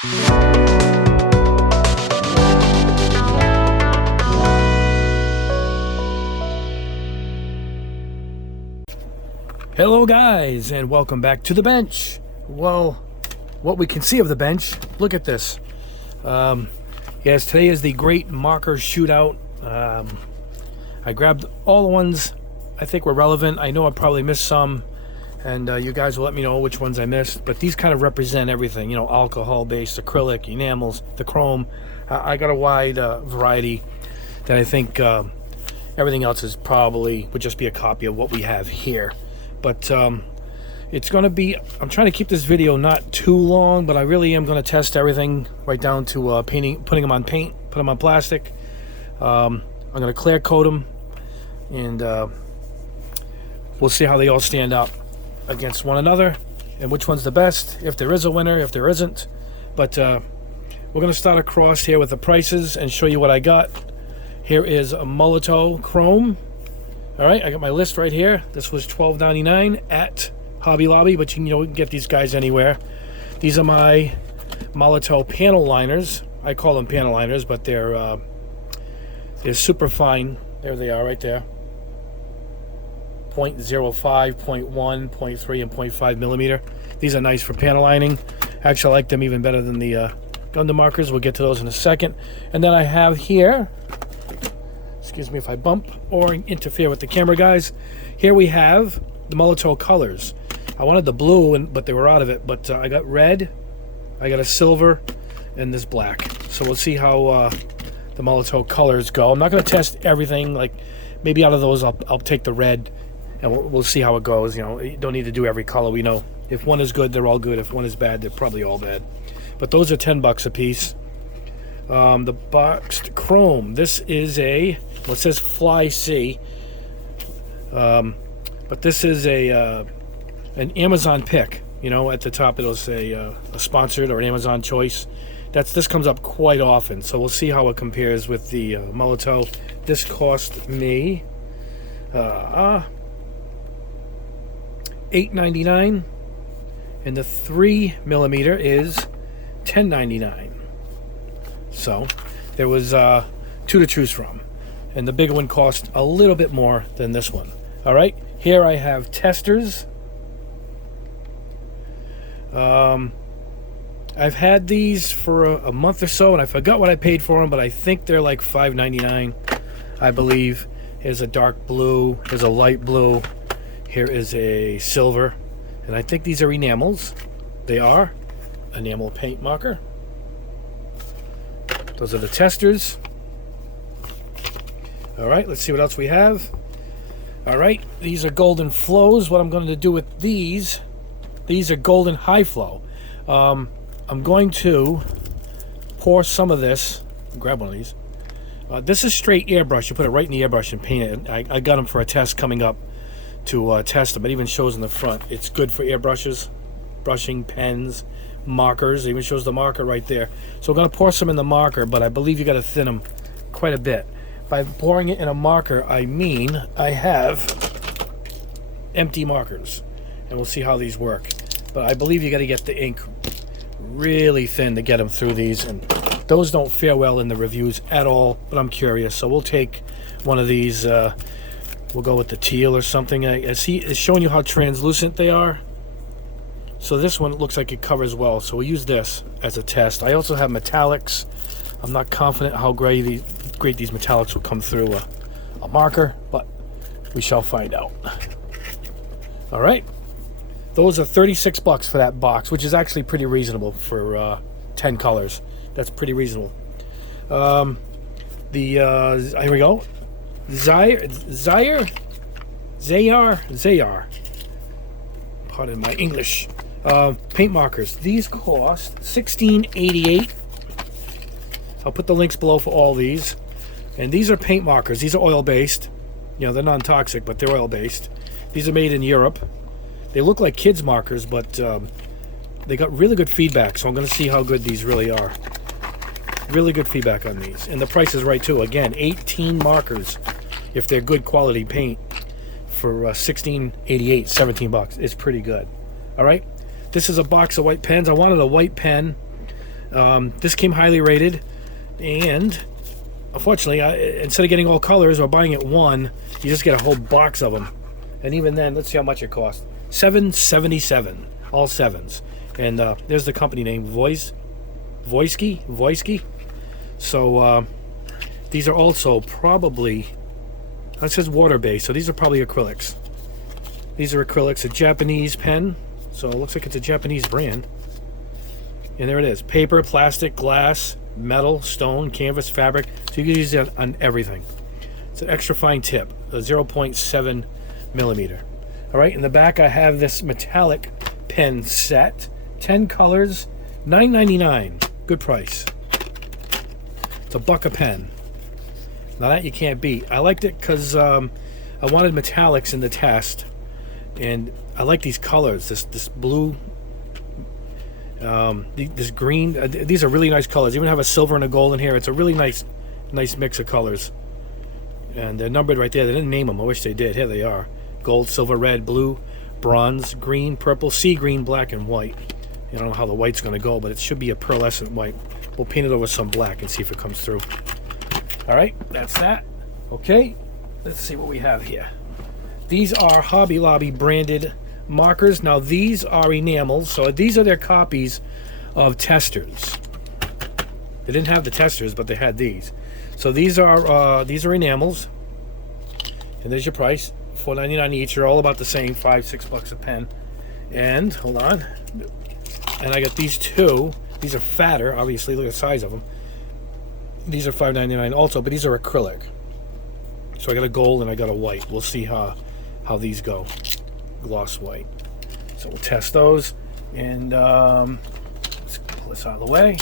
Hello guys, and welcome back to the bench. Well, what we can see of the bench, look at this. Yes, today is the Great Marker Shootout. I grabbed all the ones I think were relevant. I know I probably missed some, and you guys will let me know which ones I missed, but these kind of represent everything, you know, alcohol-based, acrylic, enamels, the chrome. I got a wide variety that I think everything else is probably would just be a copy of what we have here. But it's going to be, I'm trying to keep this video not too long, but I really am going to test everything right down to putting them on paint, put them on plastic. I'm going to clear coat them, and we'll see how they all stand up against one another and which one's the best, if there is a winner, if there isn't. But we're going to start across here with the prices and show you what I got. Here is a Molotow Chrome. All right, I got my list right here. This was $12.99 at Hobby Lobby, but you can get these guys anywhere. These are my Molotow panel liners. I call them panel liners, but they're super fine. There they are right there. 0.05, 0.1, 0.3, and 0.5 millimeter. These are nice for panel lining. Actually, I like them even better than the Gundam markers. We'll get to those in a second. And then I have here, excuse me if I bump or interfere with the camera, guys. Here we have the Molotow colors. I wanted the blue, but they were out of it. But I got red, I got a silver, and this black. So we'll see how the Molotow colors go. I'm not going to test everything. Like maybe out of those, I'll take the red, and we'll see how it goes. You know, you don't need to do every color. We know if one is good, they're all good. If one is bad, they're probably all bad. But those are $10 a piece. The boxed chrome. This is a, well, it says Fly C, but this is a an Amazon pick. You know, at the top it'll say a sponsored or an Amazon choice. This comes up quite often, so we'll see how it compares with the Molotow. This cost me $8.99, and the 3 millimeter is $10.99. So there was two to choose from, and the bigger one cost a little bit more than this one. All right, here I have Testers. I've had these for a month or so, and I forgot what I paid for them, but I think they're like $5.99, I believe. Here's a dark blue, here's a light blue, here is a silver, and I think these are enamels. They are enamel paint marker. Those are the Testers. All right, let's see what else we have. All right, these are golden flows. What I'm going to do with these are golden high flow. I'm going to pour some of this. Grab one of these. This is straight airbrush. You put it right in the airbrush and paint it. I got them for a test coming up to test them. It even shows in the front. It's good for airbrushes, brushing, pens, markers. It even shows the marker right there. So we're going to pour some in the marker, but I believe you got to thin them quite a bit. By pouring it in a marker, I mean I have empty markers, and we'll see how these work. But I believe you got to get the ink really thin to get them through these, and those don't fare well in the reviews at all, but I'm curious, so we'll take one of these. We'll go with the teal or something. I see it's showing you how translucent they are. So this one looks like it covers well, so we'll use this as a test. I also have metallics. I'm not confident how great these metallics will come through a marker, but we shall find out. All right, those are $36 for that box, which is actually pretty reasonable for 10 colors. That's pretty reasonable. Here we go. Zeyar. Pardon my English. Paint markers. These cost $16.88. I'll put the links below for all these. And these are paint markers. These are oil-based. You know, they're non-toxic, but they're oil-based. These are made in Europe. They look like kids' markers, but they got really good feedback, so I'm going to see how good these really are. Really good feedback on these. And the price is right, too. Again, 18 markers, if they're good quality paint, for $16.88, $17. It's pretty good. All right? This is a box of white pens. I wanted a white pen. This came highly rated, and unfortunately, instead of getting all colors or buying it one, you just get a whole box of them. And even then, let's see how much it cost. $7.77, all sevens. And there's the company name, Voicei. So these are also probably, it says water-based, so these are probably acrylics. These are acrylics, a Japanese pen, so it looks like it's a Japanese brand. And there it is, paper, plastic, glass, metal, stone, canvas, fabric, so you can use it on everything. It's an extra fine tip, a 0.7 millimeter. All right, in the back I have this metallic pen set, 10 colors, $9.99, good price. It's $1 a pen. Now that you can't beat. I liked it because I wanted metallics in the test, and I like these colors. This blue, this green. These are really nice colors. Even have a silver and a gold in here. It's a really nice mix of colors. And they're numbered right there. They didn't name them. I wish they did. Here they are: gold, silver, red, blue, bronze, green, purple, sea green, black, and white. I don't know how the white's going to go, but it should be a pearlescent white. We'll paint it over some black and see if it comes through. All right, that's that. Okay, let's see what we have here. These are Hobby Lobby branded markers. Now these are enamels, so these are their copies of Testers. They didn't have the Testers, but they had these. So these are enamels, and there's your price, $4.99 each. They're all about the same, $5-6 a pen. And hold on, and I got these two. These are fatter, obviously. Look at the size of them. These are $5.99 also, but these are acrylic. So I got a gold and I got a white. We'll see how these go. Gloss white. So we'll test those. And let's pull this out of the way.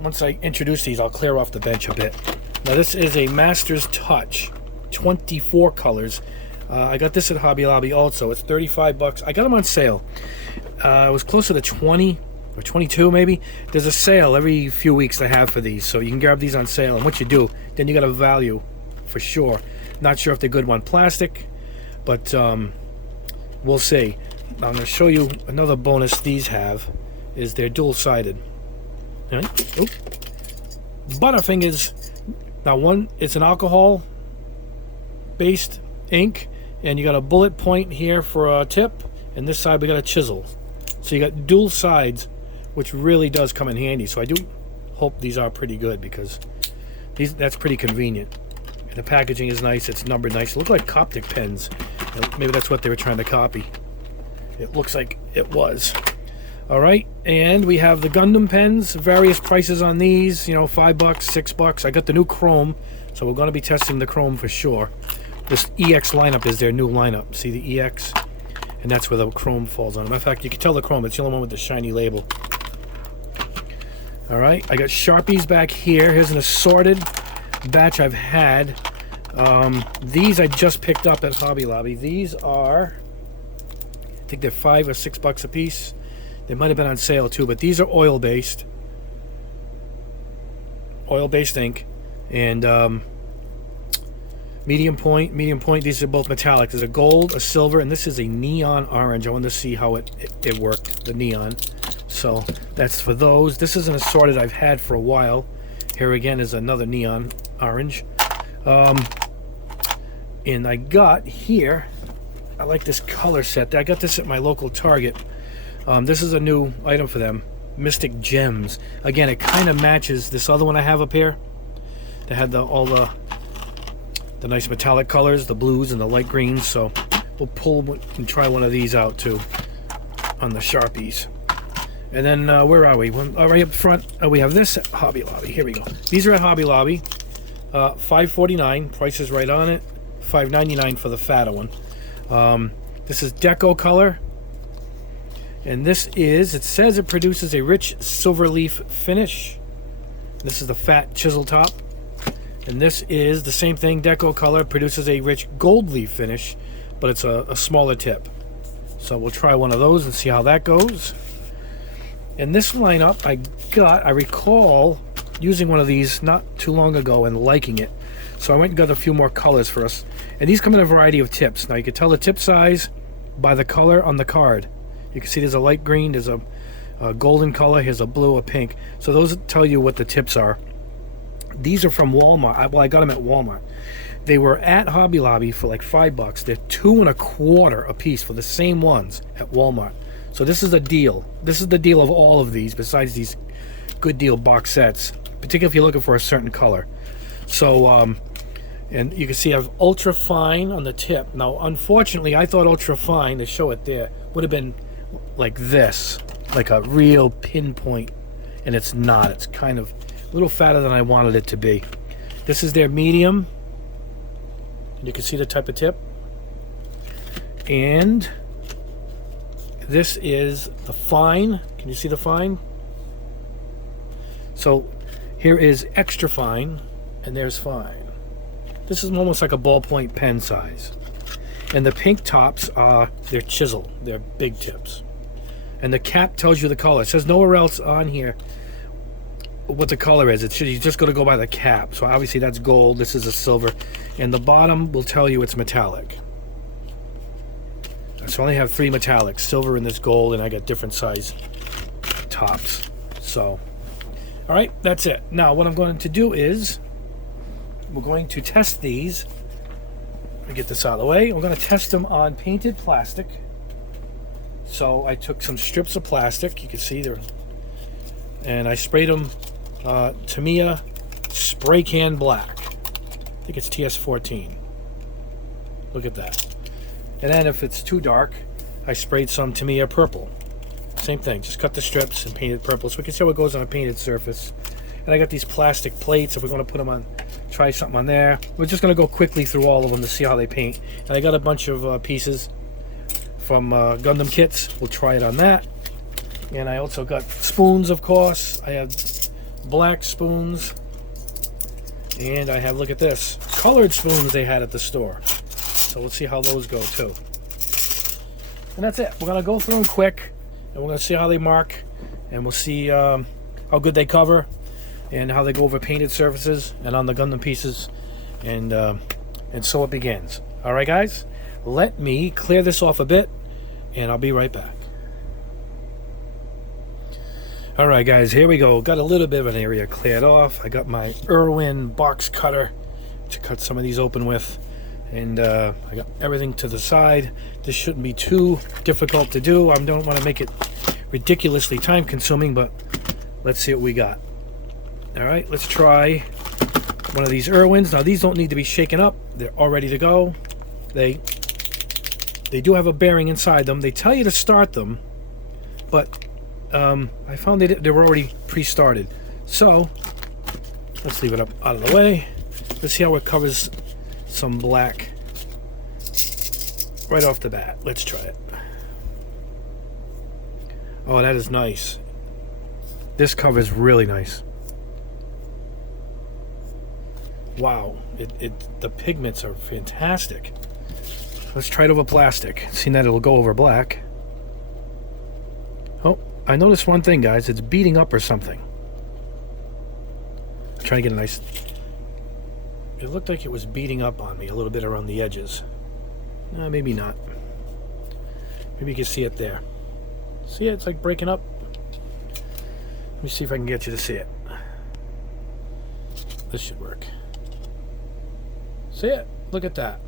Once I introduce these, I'll clear off the bench a bit. Now this is a Master's Touch, 24 colors. I got this at Hobby Lobby also. It's $35. I got them on sale. It was closer to 20 or 22 maybe. There's a sale every few weeks they have for these, so you can grab these on sale, and what you do, then you got a value for sure. Not sure if they're good on plastic, but we'll see. I'm going to show you another bonus these have, is they're dual-sided. All right. Oop. Butterfingers. Now one, it's an alcohol-based ink, and you got a bullet point here for a tip, and this side we got a chisel. So you got dual sides, which really does come in handy. So I do hope these are pretty good, because that's pretty convenient. And the packaging is nice. It's numbered nice. It look like Coptic pens. Maybe that's what they were trying to copy. It looks like it was. All right, and we have the Gundam pens. Various prices on these. You know, $5, $6. I got the new chrome, so we're going to be testing the chrome for sure. This EX lineup is their new lineup. See the EX? And that's where the chrome falls on. In fact, you can tell the chrome. It's the only one with the shiny label. All right, I got Sharpies back here. Here's an assorted batch I've had. These I just picked up at Hobby Lobby. These are, I think they're $5 or $6 a piece. They might have been on sale too, but these are oil-based ink, and medium point. These are both metallic. There's a gold, a silver, and this is a neon orange. I wanted to see how it worked, the neon. So that's for those. This is an assorted I've had for a while. Here again is another neon orange. And I got here, I like this color set. I got this at my local Target. This is a new item for them, Mystic Gems. Again, it kind of matches this other one I have up here. They had all the nice metallic colors, the blues and the light greens. So we'll pull and try one of these out too on the Sharpies. And then where are we? Right up front, we have this at Hobby Lobby. Here we go. These are at Hobby Lobby. $5.49. Price is right on it. $5.99 for the fatter one. This is Deco Color. And this is, it says it produces a rich silver leaf finish. This is the fat chisel top. And this is the same thing, Deco Color, produces a rich gold leaf finish, but it's a smaller tip. So we'll try one of those and see how that goes. And this lineup I recall using one of these not too long ago and liking it. So I went and got a few more colors for us. And these come in a variety of tips. Now you can tell the tip size by the color on the card. You can see there's a light green, there's a golden color. Here's a blue, a pink. So those tell you what the tips are. These are from Walmart. Well, I got them at Walmart. They were at Hobby Lobby for like $5. They're $2.25 a piece for the same ones at Walmart. So this is a deal. This is the deal of all of these, besides these good deal box sets, particularly if you're looking for a certain color. So, and you can see I have ultra fine on the tip. Now, unfortunately, I thought ultra fine, to show it there, would have been like this, like a real pinpoint, and it's not. It's kind of a little fatter than I wanted it to be. This is their medium. You can see the type of tip. And this is the fine. Can you see the fine? So here is extra fine, and there's fine. This is almost like a ballpoint pen size. And the pink tops are their chisel. They're big tips. And the cap tells you the color. It says nowhere else on here what the color is. You just got to go by the cap. So obviously that's gold. This is a silver. And the bottom will tell you it's metallic. So I only have 3 metallics, silver and this gold, and I got different size tops. So, all right, that's it. Now what I'm going to do is we're going to test these. Let me get this out of the way. We're going to test them on painted plastic. So I took some strips of plastic. You can see there, and I sprayed them Tamiya spray can black. I think it's TS14. Look at that. And then if it's too dark, I sprayed some Tamiya purple. Same thing, just cut the strips and paint it purple so we can see how it goes on a painted surface. And I got these plastic plates if we're going to put them on, try something on there. We're just going to go quickly through all of them to see how they paint. And I got a bunch of pieces from Gundam kits. We'll try it on that. And I also got spoons, of course. I have black spoons. And I have, look at this, colored spoons they had at the store. So let's see how those go too. And that's it. We're going to go through them quick. And we're going to see how they mark. And we'll see how good they cover. And how they go over painted surfaces. And on the Gundam pieces. And so it begins. Alright guys. Let me clear this off a bit. And I'll be right back. Alright guys, here we go. Got a little bit of an area cleared off. I got my Irwin box cutter to cut some of these open with. And I got everything to the side. This shouldn't be too difficult to do. I don't want to make it ridiculously time consuming, but let's see what we got. Alright, let's try one of these Irwins. Now these don't need to be shaken up. They're all ready to go. They do have a bearing inside them. They tell you to start them, but I found they were already pre-started. So let's leave it up out of the way. Let's see how it covers some black right off the bat. Let's try it. Oh, that is nice. This covers really nice. Wow, the pigments are fantastic. Let's try it over plastic. Seeing that it'll go over black. Oh, I noticed one thing, guys. It's beating up or something. I'm trying to get a nice... It looked like it was beating up on me a little bit around the edges. Maybe not. Maybe you can see it there. See it? It's like breaking up. Let me see if I can get you to see it. This should work. See it? Look at that.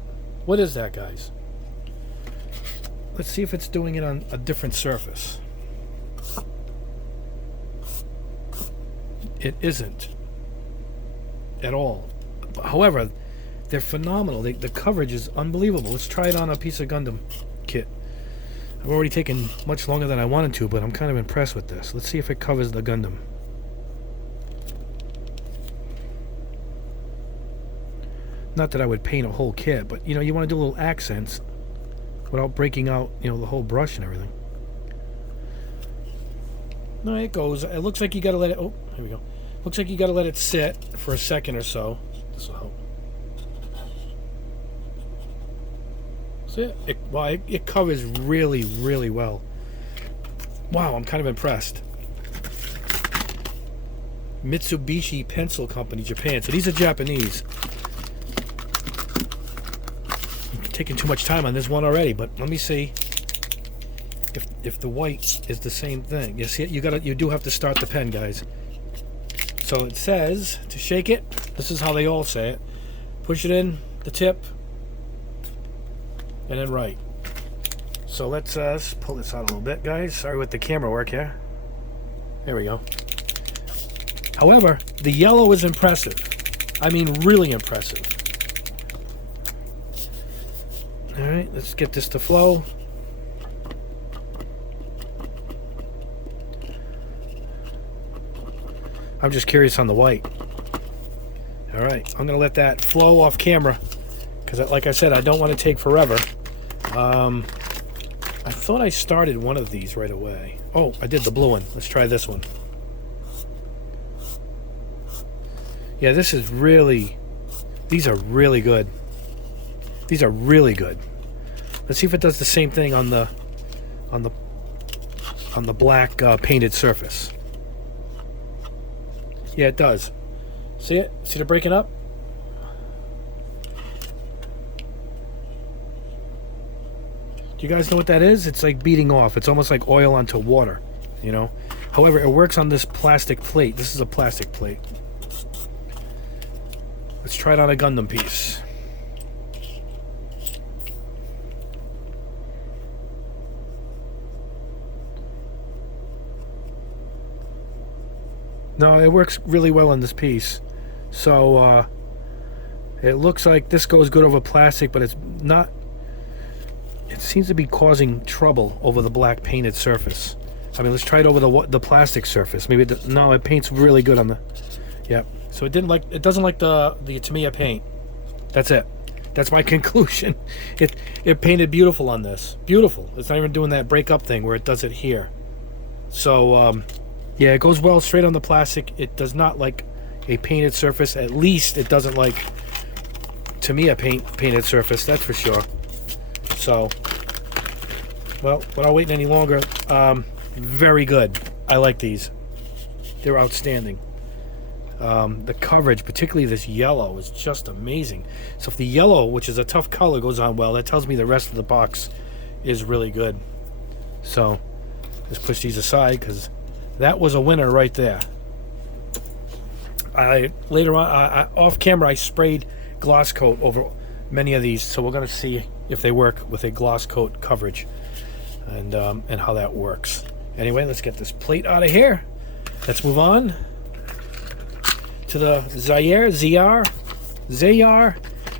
What is that, guys? Let's see if it's doing it on a different surface. It isn't at all. However, they're phenomenal. The coverage is unbelievable. Let's try it on a piece of Gundam kit. I've already taken much longer than I wanted to, but I'm kind of impressed with this. Let's see if it covers the Gundam. Not that I would paint a whole kit, but you know, you want to do little accents without breaking out, you know, the whole brush and everything. No, it goes. It looks like you got to let it... Oh, here we go. Looks like you got to let it sit for a second or so. This will help. See it? It covers really, really well. Wow, I'm kind of impressed. Mitsubishi Pencil Company, Japan. So these are Japanese. I'm taking too much time on this one already, but let me see. if the white is the same thing. You see it? You do have to start the pen, guys. So it says to shake it. This is how they all say it. Push it in the tip, and then write. So let's pull this out a little bit, guys. Sorry with the camera work here. There we go. However, the yellow is impressive. I mean, really impressive. All right, let's get this to flow. I'm just curious on the white. All right, I'm gonna let that flow off camera because, like I said, I don't want to take forever. I thought I started one of these right away. Oh, I did the blue one. Let's try this one. Yeah, this is really... These are really good. These are really good. Let's see if it does the same thing on the black painted surface. Yeah, it does. See it? See the breaking up? Do you guys know what that is? It's like beating off. It's almost like oil onto water, you know? However, it works on this plastic plate. This is a plastic plate. Let's try it on a Gundam piece. No, it works really well on this piece. So, it looks like this goes good over plastic, but it's not... It seems to be causing trouble over the black painted surface. I mean, let's try it over the plastic surface. Maybe no, it paints really good on the... Yep. So it doesn't like the Tamiya paint. That's it. That's my conclusion. It painted beautiful on this. Beautiful. It's not even doing that break up thing where it does it here. So yeah, it goes well straight on the plastic. It does not like a painted surface. At least it doesn't like Tamiya painted surface. That's for sure. So, well, without waiting any longer, very good. I like these. They're outstanding. The coverage, particularly this yellow, is just amazing. So if the yellow, which is a tough color, goes on well, that tells me the rest of the box is really good. So let's push these aside because that was a winner right there. Later on, off camera, I sprayed gloss coat over many of these, so we're going to see if they work with a gloss coat coverage and how that works. Anyway, let's get this plate out of here. Let's move on to the Zeyar.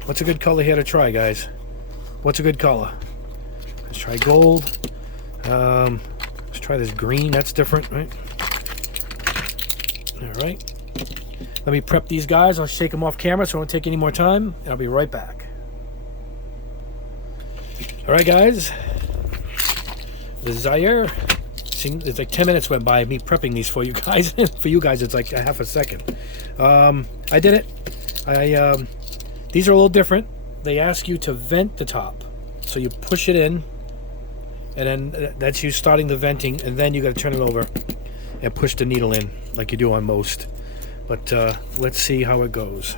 What's a good color here to try, guys? What's a good color? Let's try gold. Let's try this green. That's different, right? All right. Let me prep these guys. I'll shake them off camera so I won't take any more time, and I'll be right back. All right, guys. The Zeyar. It's like 10 minutes went by me prepping these for you guys. For you guys, it's like a half a second. I did it. These are a little different. They ask you to vent the top. So you push it in, and then that's you starting the venting, and then you got to turn it over and push the needle in like you do on most. But let's see how it goes.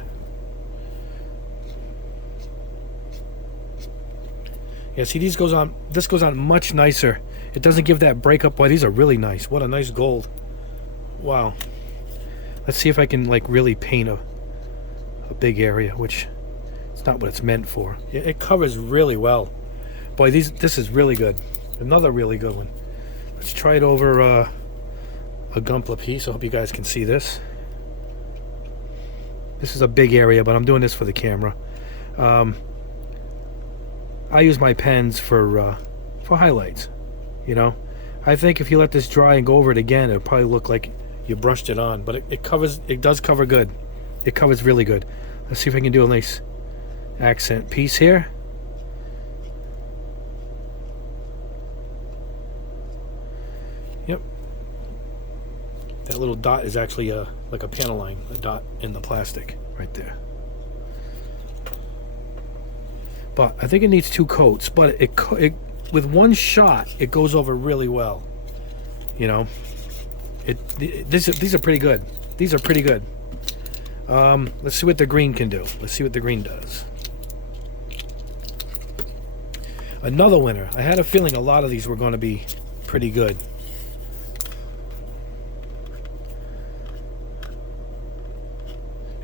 Yeah, see, this goes on much nicer. It doesn't give that breakup. Boy, these are really nice. What a nice gold. Wow. Let's see if I can like really paint a big area, which it's not what it's meant for. It covers really well. Boy, this is really good. Another really good one. Let's try it over a Gunpla piece. I hope you guys can see this. This is a big area, but I'm doing this for the camera. I use my pens for highlights. You know, I think if you let this dry and go over it again, it'll probably look like you brushed it on. But it does cover good. It covers really good. Let's see if I can do a nice accent piece here. Yep. That little dot is actually like a panel line, a dot in the plastic right there. But I think it needs 2 coats. But it with one shot, it goes over really well. You know, these are pretty good. These are pretty good. Let's see what the green can do. Let's see what the green does. Another winner. I had a feeling a lot of these were going to be pretty good.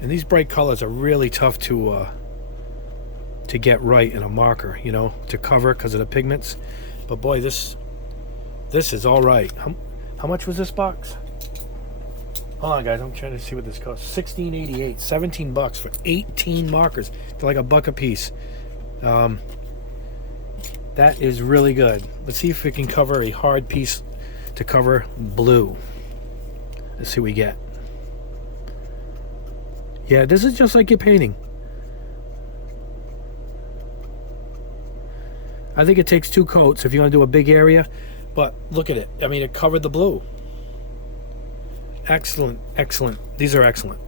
And these bright colors are really tough to get right in a marker, you know, to cover because of the pigments. But boy, this is all right. How much was this box? Hold on, guys. I'm trying to see what this costs. $16.88. $17 for 18 markers. They're like $1 a piece. That is really good. Let's see if we can cover a hard piece to cover blue. Let's see what we get. Yeah, this is just like your painting. I think it takes 2 coats if you want to do a big area. But look at it. I mean, it covered the blue. Excellent, excellent. These are excellent.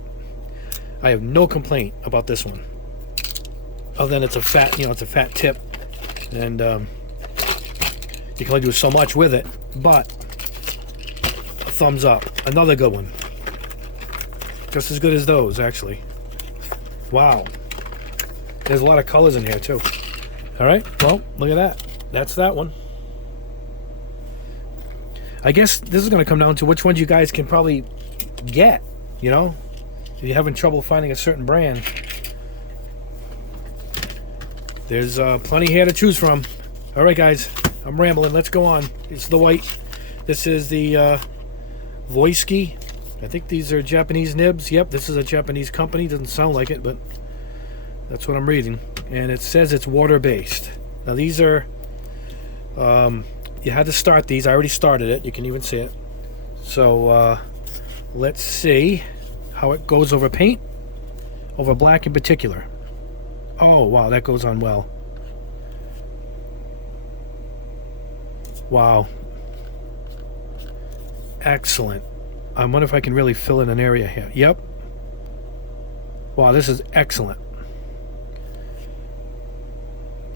I have no complaint about this one. Other than it's a fat, it's a fat tip. And you can only do so much with it. But a thumbs up. Another good one. Just as good as those, actually. Wow. There's a lot of colors in here, too. All right. Well, look at that. That's that one. I guess this is going to come down to which ones you guys can probably get, you know? If you're having trouble finding a certain brand. There's plenty here to choose from. All right, guys. I'm rambling. Let's go on. It's the white. This is the Voicei. I think these are Japanese nibs. Yep, this is a Japanese company. Doesn't sound like it, but that's what I'm reading. And it says it's water-based. Now, these are... you had to start these. I already started it. You can even see it. So, let's see how it goes over paint. Over black in particular. Oh, wow, that goes on well. Wow. Excellent. I wonder if I can really fill in an area here. Yep. Wow, this is excellent.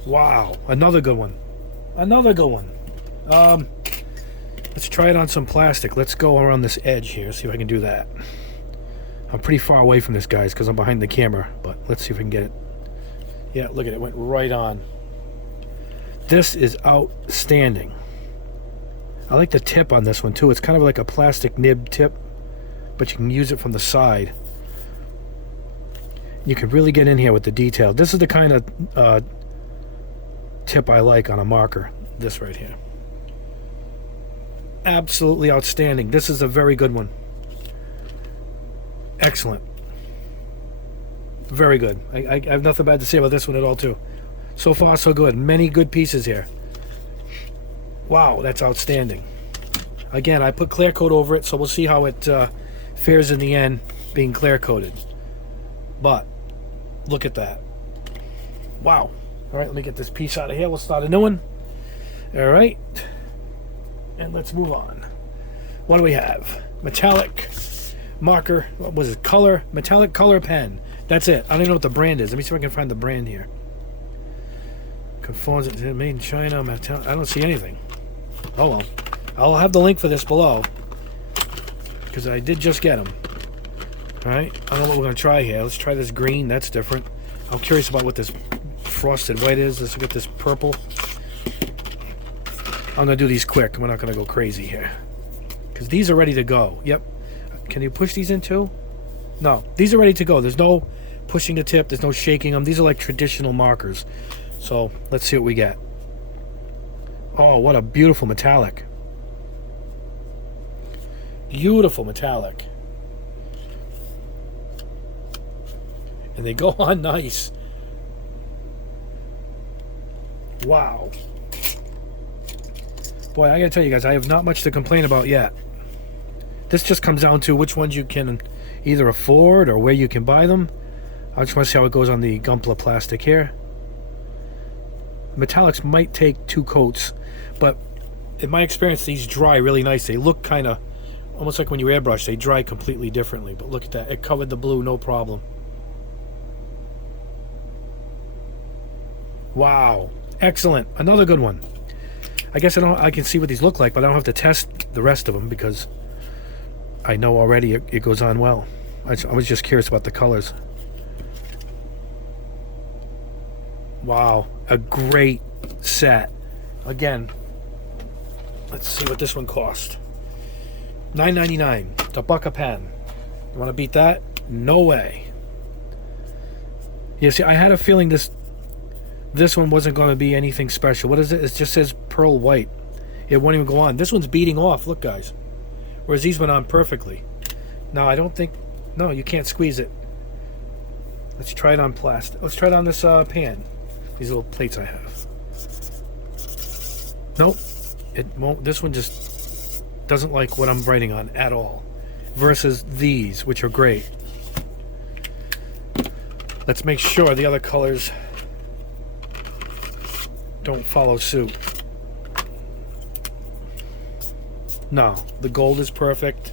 Wow, another good one. Another good one. Let's try it on some plastic. Let's go around this edge here, see if I can do that. I'm pretty far away from this, guys, because I'm behind the camera, but let's see if we can get it. Yeah, look at it. It went right on. This is outstanding. I like the tip on this one, too. It's kind of like a plastic nib tip, but you can use it from the side. You can really get in here with the detail. This is the kind of tip I like on a marker. This right here. Absolutely outstanding. This is a very good one. Excellent. Very good. I have nothing bad to say about this one at all, too. So far, so good. Many good pieces here. Wow, that's outstanding. Again, I put clear coat over it, so we'll see how it fares in the end being clear coated. But look at that. Wow. All right, let me get this piece out of here. We'll start a new one. All right. And let's move on. What do we have? Metallic marker. What was it? Color. Metallic color pen. That's it. I don't even know what the brand is. Let me see if I can find the brand here. Conforms it to made in China. Metallic. I don't see anything. Oh well. I'll have the link for this below. Because I did just get them. Alright. I don't know what we're going to try here. Let's try this green. That's different. I'm curious about what this frosted white is. Let's look at this purple. I'm going to do these quick. We're not going to go crazy here. Because these are ready to go. Yep. Can you push these in too? No. These are ready to go. There's no pushing the tip. There's no shaking them. These are like traditional markers. So, let's see what we get. Oh, what a beautiful metallic. Beautiful metallic. And they go on nice. Wow. Boy, I gotta tell you guys, I have not much to complain about yet. This just comes down to which ones you can either afford or where you can buy them. I just want to see how it goes on the Gunpla plastic here. Metallics might take 2 coats, but in my experience, these dry really nice. They look kind of almost like when you airbrush, they dry completely differently. But look at that. It covered the blue, no problem. Wow. Excellent. Another good one. I guess I can see what these look like, but I don't have to test the rest of them because I know already it goes on well. I was just curious about the colors. Wow. A great set. Again, Let's see what this one cost. $9.99. The buck a pen. You want to beat that? No way. Yeah, see, I had a feeling this one wasn't going to be anything special. What is it? It just says pearl white. It won't even go on. This one's beating off. Look, guys. Whereas these went on perfectly. No, I don't think... No, you can't squeeze it. Let's try it on plastic. Let's try it on this pan. These little plates I have. Nope. It won't. This one just doesn't like what I'm writing on at all. Versus these, which are great. Let's make sure the other colors don't follow suit. No, the gold is perfect.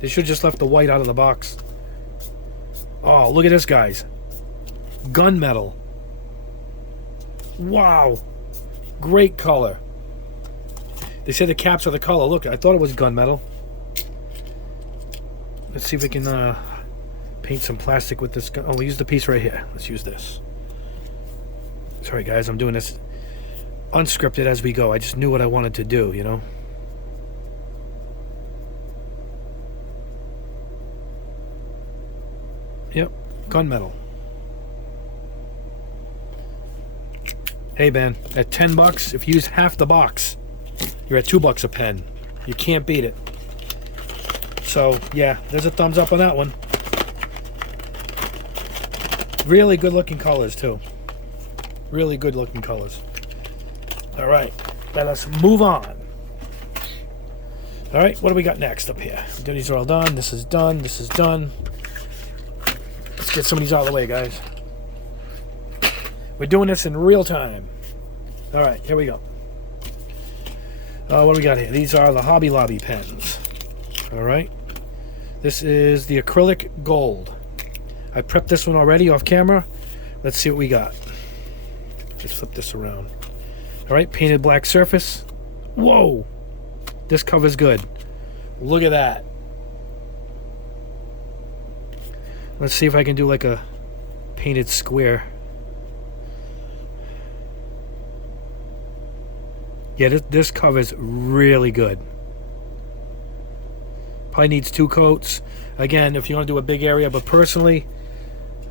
They should have just left the white out of the box. Oh, look at this, guys. Gunmetal. Wow. Great color. They say the caps are the color. Look, I thought it was gunmetal. Let's see if we can paint some plastic with this. Oh, we'll use the piece right here. Let's use this. Sorry, guys. I'm doing this unscripted as we go. I just knew what I wanted to do, you know? Yep. Gunmetal. Hey, man. At $10, if you use half the box, you're at $2 a pen. You can't beat it. So, yeah, there's a thumbs up on that one. Really good looking colors, too. Really good looking colors. Alright, now let's move on. Alright, what do we got next up here? These are all done. This is done. This is done. Let's get some of these out of the way, guys. We're doing this in real time. Alright, here we go. What do we got here? These are the Hobby Lobby pens. Alright. This is the acrylic gold. I prepped this one already off camera. Let's see what we got. Just flip this around. Alright, painted black surface. Whoa! This cover's good. Look at that. Let's see if I can do like a painted square. Yeah, this cover's really good. Probably needs 2 coats. Again, if you want to do a big area, but personally,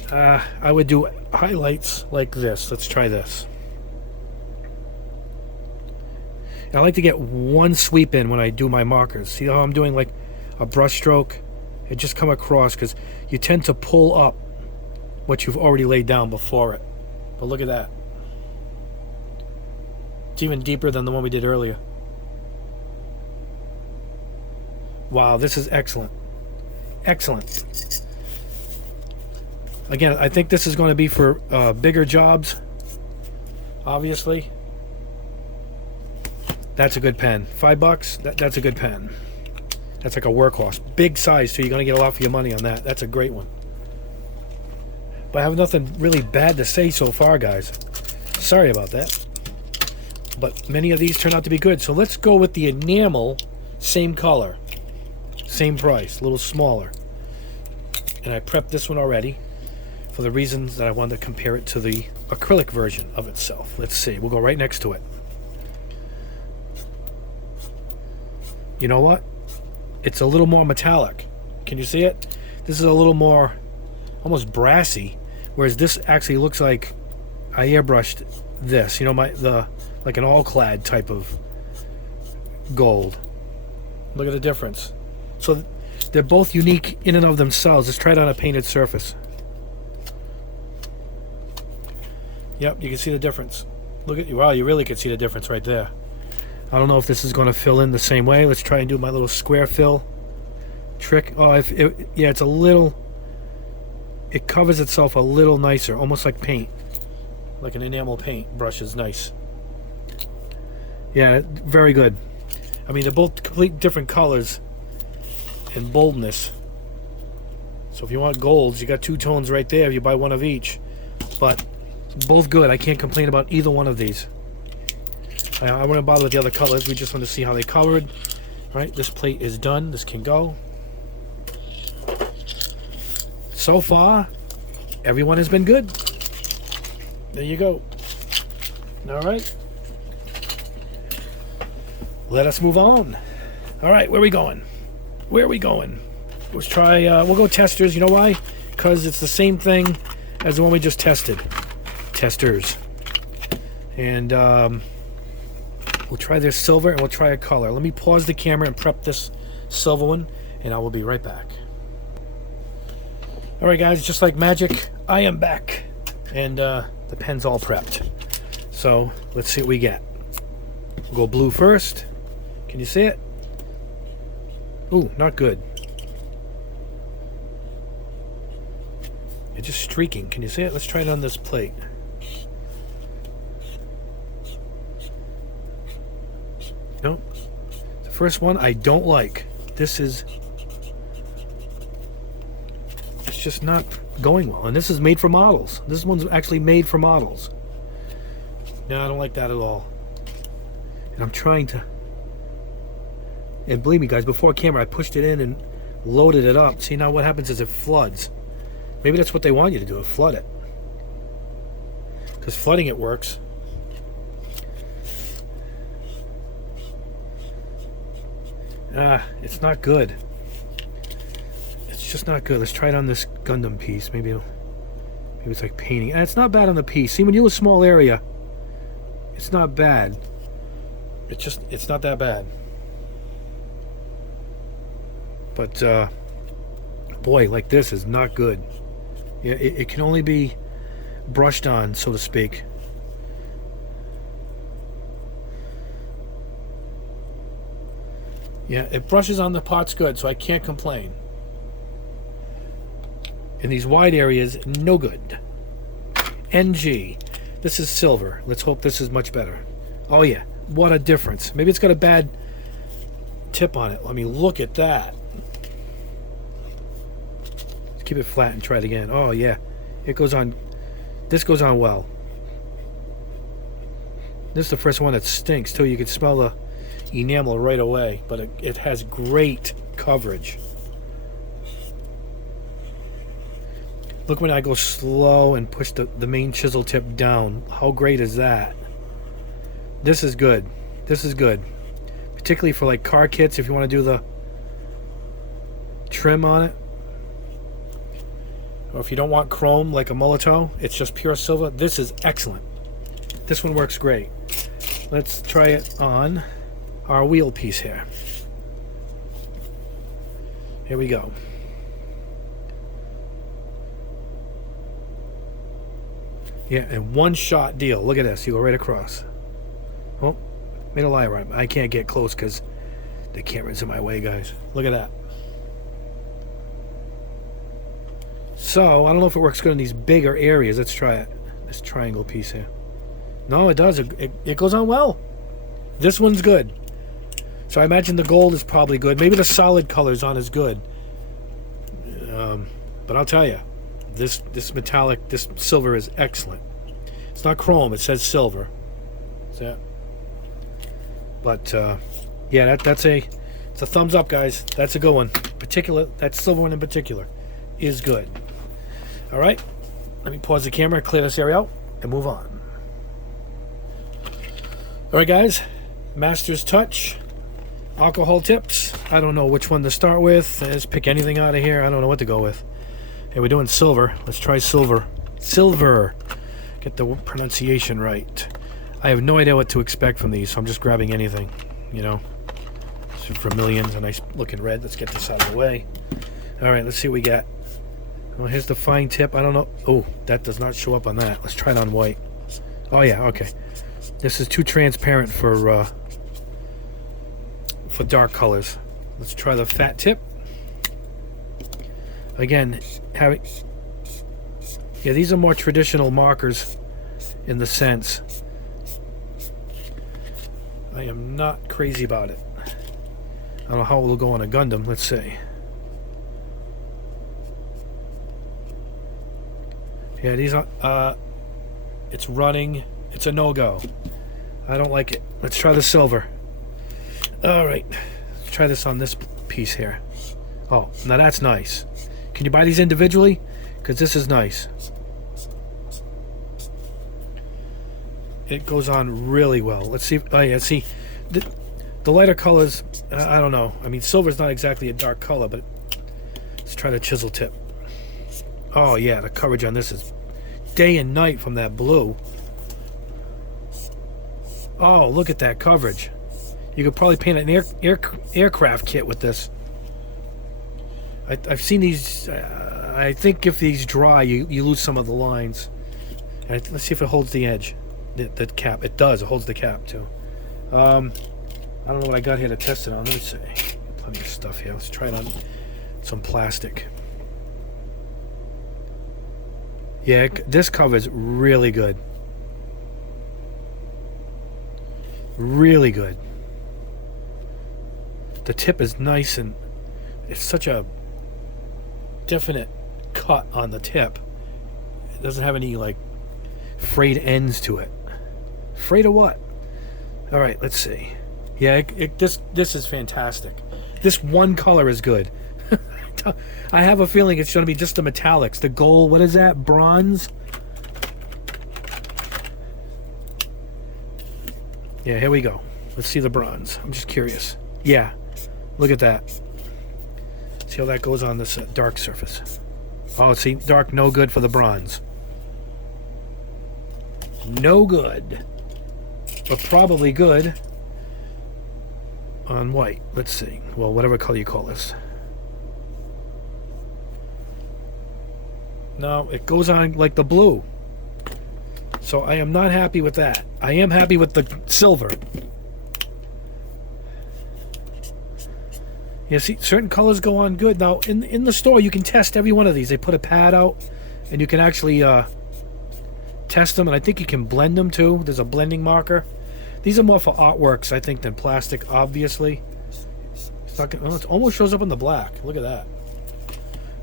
I would do highlights like this. Let's try this. I like to get one sweep in when I do my markers. See how I'm doing like a brush stroke? It just come across because you tend to pull up what you've already laid down before it. But look at that. It's even deeper than the one we did earlier. Wow, this is excellent. Excellent. Again, I think this is going to be for bigger jobs. Obviously. That's a good pen. $5, that's a good pen. That's like a workhorse. Big size, so you're going to get a lot for your money on that. That's a great one. But I have nothing really bad to say so far, guys. Sorry about that. But many of these turn out to be good. So let's go with the enamel, same color. Same price, a little smaller. And I prepped this one already for the reasons that I wanted to compare it to the acrylic version of itself. Let's see. We'll go right next to it. You know what? It's a little more metallic. Can you see it? This is a little more almost brassy, whereas this actually looks like I airbrushed this. You know, like an all-clad type of gold. Look at the difference. So they're both unique in and of themselves. Let's try it on a painted surface. Yep, you can see the difference. Look at you. Wow, you really can see the difference right there. I don't know if this is going to fill in the same way. Let's try and do my little square fill trick. Oh, yeah, it's a little... It covers itself a little nicer, almost like paint. Like an enamel paint brush is nice. Yeah, very good. I mean, they're both complete different colors and boldness. So if you want golds, you got 2 tones right there if you buy one of each. But both good. I can't complain about either one of these. I wouldn't bother with the other colors. We just want to see how they colored. All right, this plate is done. This can go. So far, everyone has been good. There you go. All right. let us move on. All right, where are we going? Where are we going? Let's try, we'll go testers. You know why? Because it's the same thing as the one we just tested. Testers. And we'll try this silver and we'll try a color. Let me pause the camera and prep this silver one, and I will be right back. All right, guys, just like magic, I am back. And the pen's all prepped. So let's see what we get. We'll go blue first. Can you see it? Ooh, not good. It's just streaking. Can you see it? Let's try it on this plate. Nope. The first one I don't like. This is... It's just not going well. And this is made for models. This one's actually made for models. No, I don't like that at all. And I'm trying to... And believe me, guys, before camera, I pushed it in and loaded it up. See, now what happens is it floods. Maybe that's what they want you to do, flood it. Because flooding it works. It's not good. It's just not good. Let's try it on this Gundam piece. Maybe it's like painting. It's not bad on the piece. See, when you do a small area, it's not bad. It's not that bad. But, boy, like this is not good. Yeah, it can only be brushed on, so to speak. Yeah, it brushes on the parts good, so I can't complain. In these wide areas, no good. NG. This is silver. Let's hope this is much better. Oh yeah, what a difference. Maybe it's got a bad tip on it. I mean, look at that. Let's keep it flat and try it again. Oh yeah, it goes on. This goes on well. This is the first one that stinks too. You can smell the enamel right away, but it has great coverage. Look when I go slow and push the main chisel tip down. How great is that? This is good. This is good. Particularly for like car kits, if you want to do the trim on it. Or if you don't want chrome like a Molotow, it's just pure silver. This is excellent. This one works great. Let's try it on our wheel piece here. Here we go. Yeah, and one shot deal. Look at this. You go right across. Oh, made a lie right. I can't get close because the camera's in my way, guys. Look at that. So, I don't know if it works good in these bigger areas. Let's try it. This triangle piece here. No, it does. It goes on well. This one's good. So I imagine the gold is probably good. Maybe the solid color's on as good. But I'll tell you, this metallic, this silver is excellent. It's not chrome. It says silver. Is that? But yeah, it's a thumbs up, guys. That's a good one. That silver one in particular is good. All right, let me pause the camera, clear this area out, and move on. All right, guys. Master's touch. Alcohol tips. I don't know which one to start with. Let's pick anything out of here. I don't know what to go with. Hey, we're doing silver. Let's try silver. Silver. Get the pronunciation right. I have no idea what to expect from these, so I'm just grabbing anything. You know, vermilions, a nice looking red. Let's get this out of the way. All right, let's see what we got. Well, here's the fine tip. I don't know. Oh, that does not show up on that. Let's try it on white. Oh yeah, okay. This is too transparent for dark colors. Let's try the fat tip. Again, yeah, these are more traditional markers in the sense. I am not crazy about it. I don't know how it will go on a Gundam. Let's see. Yeah, these are, it's running. It's a no-go. I don't like it. Let's try the silver. Alright, let's try this on this piece here. Oh, now that's nice. Can you buy these individually? Because this is nice. It goes on really well. Let's see. Oh yeah, see, the The lighter colors, I don't know. I mean, silver's not exactly a dark color, but let's try the chisel tip. Oh yeah, the coverage on this is day and night from that blue. Oh, look at that coverage. You could probably paint an aircraft kit with this. I've seen these. I think if these dry, you lose some of the lines. Let's see if it holds the edge, the cap. It does. It holds the cap too. I don't know what I got here to test it on. Let me see. Plenty of stuff here. Let's try it on some plastic. Yeah, this cover is really good. Really good. The tip is nice and it's such a definite cut on the tip. It doesn't have any like frayed ends to it. Frayed of what? All right, let's see. Yeah, this is fantastic. This one color is good. I have a feeling it's going to be just the metallics. The gold, what is that? Bronze? Yeah, here we go. Let's see the bronze. I'm just curious. Yeah, look at that. See how that goes on this dark surface. Oh, see, dark no good for the bronze. No good. But probably good on white. Let's see. Well, whatever color you call this. No, it goes on like the blue. So I am not happy with that. I am happy with the silver. Yeah, see, certain colors go on good. Now, in the store, you can test every one of these. They put a pad out, and you can actually test them, and I think you can blend them, too. There's a blending marker. These are more for artworks, I think, than plastic, obviously. It's not gonna, oh, it almost shows up in the black. Look at that.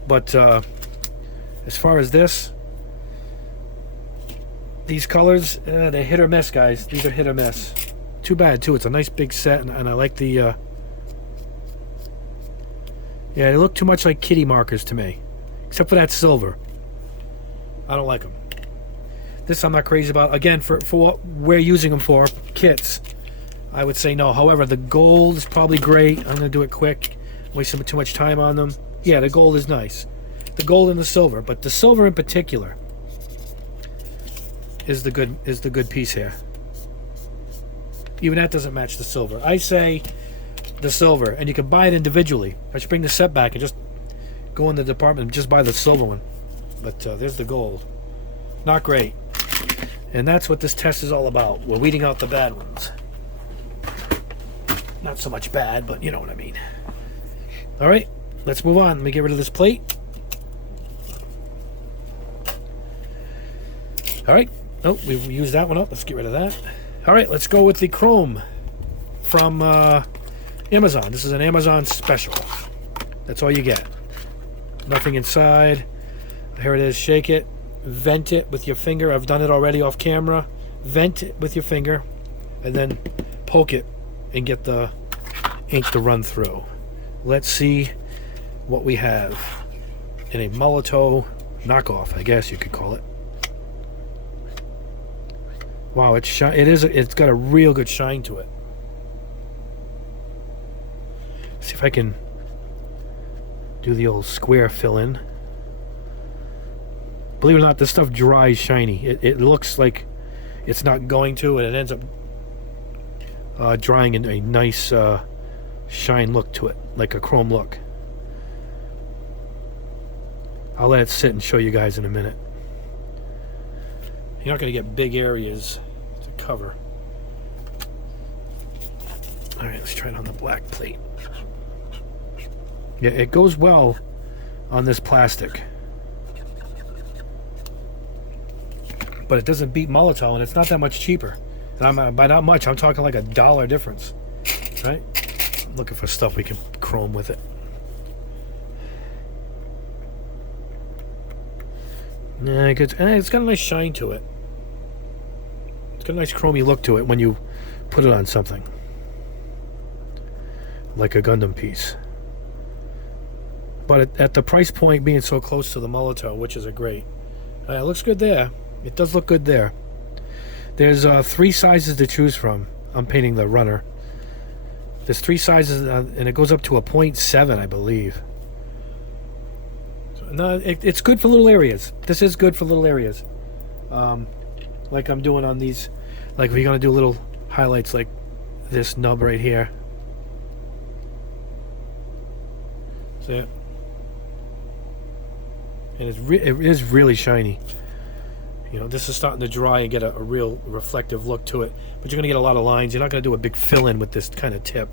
But as far as this, these colors, they're hit or miss, guys. These are hit or miss. Too bad, too. It's a nice big set, and I like the... yeah, they look too much like kitty markers to me. Except for that silver. I don't like them. This I'm not crazy about. Again, for what we're using them for, kits, I would say no. However, the gold is probably great. I'm going to do it quick. Wasting too much time on them. Yeah, the gold is nice. The gold and the silver. But the silver in particular is the good piece here. Even that doesn't match the silver. I say the silver, and you can buy it individually. I should bring the set back and just go in the department and just buy the silver one. But there's the gold. Not great. And that's what this test is all about. We're weeding out the bad ones. Not so much bad, but you know what I mean. All right, let's move on. Let me get rid of this plate. All right. Oh, we've used that one up. Let's get rid of that. All right, let's go with the chrome from Amazon. This is an Amazon special. That's all you get. Nothing inside. Here it is. Shake it. Vent it with your finger. I've done it already off camera. Vent it with your finger and then poke it and get the ink to run through. Let's see what we have in a Molotow knockoff, I guess you could call it. Wow, it's got a real good shine to it. See if I can do the old square fill in. Believe it or not, this stuff dries shiny. It looks like it's not going to, and it ends up drying in a nice shine look to it, like a chrome look. I'll let it sit and show you guys in a minute. You're not going to get big areas to cover. All right, let's try it on the black plate. Yeah, it goes well on this plastic. But it doesn't beat Molotow, and it's not that much cheaper. And by not much, I'm talking like $1 difference. Right? I'm looking for stuff we can chrome with it. Nah, it's got a nice shine to it. It's got a nice chromey look to it when you put it on something. Like a Gundam piece. But at the price point being so close to the Molotow, which is a great. It looks good there. It does look good there. There's 3 sizes to choose from. I'm painting the runner. There's 3 sizes, and it goes up to a 0.7, I believe. So, no, it's good for little areas. This is good for little areas. Like I'm doing on these. Like we're going to do little highlights like this nub right here. See it? And it is really shiny. You know, this is starting to dry and get a real reflective look to it. But you're going to get a lot of lines. You're not going to do a big fill-in with this kind of tip.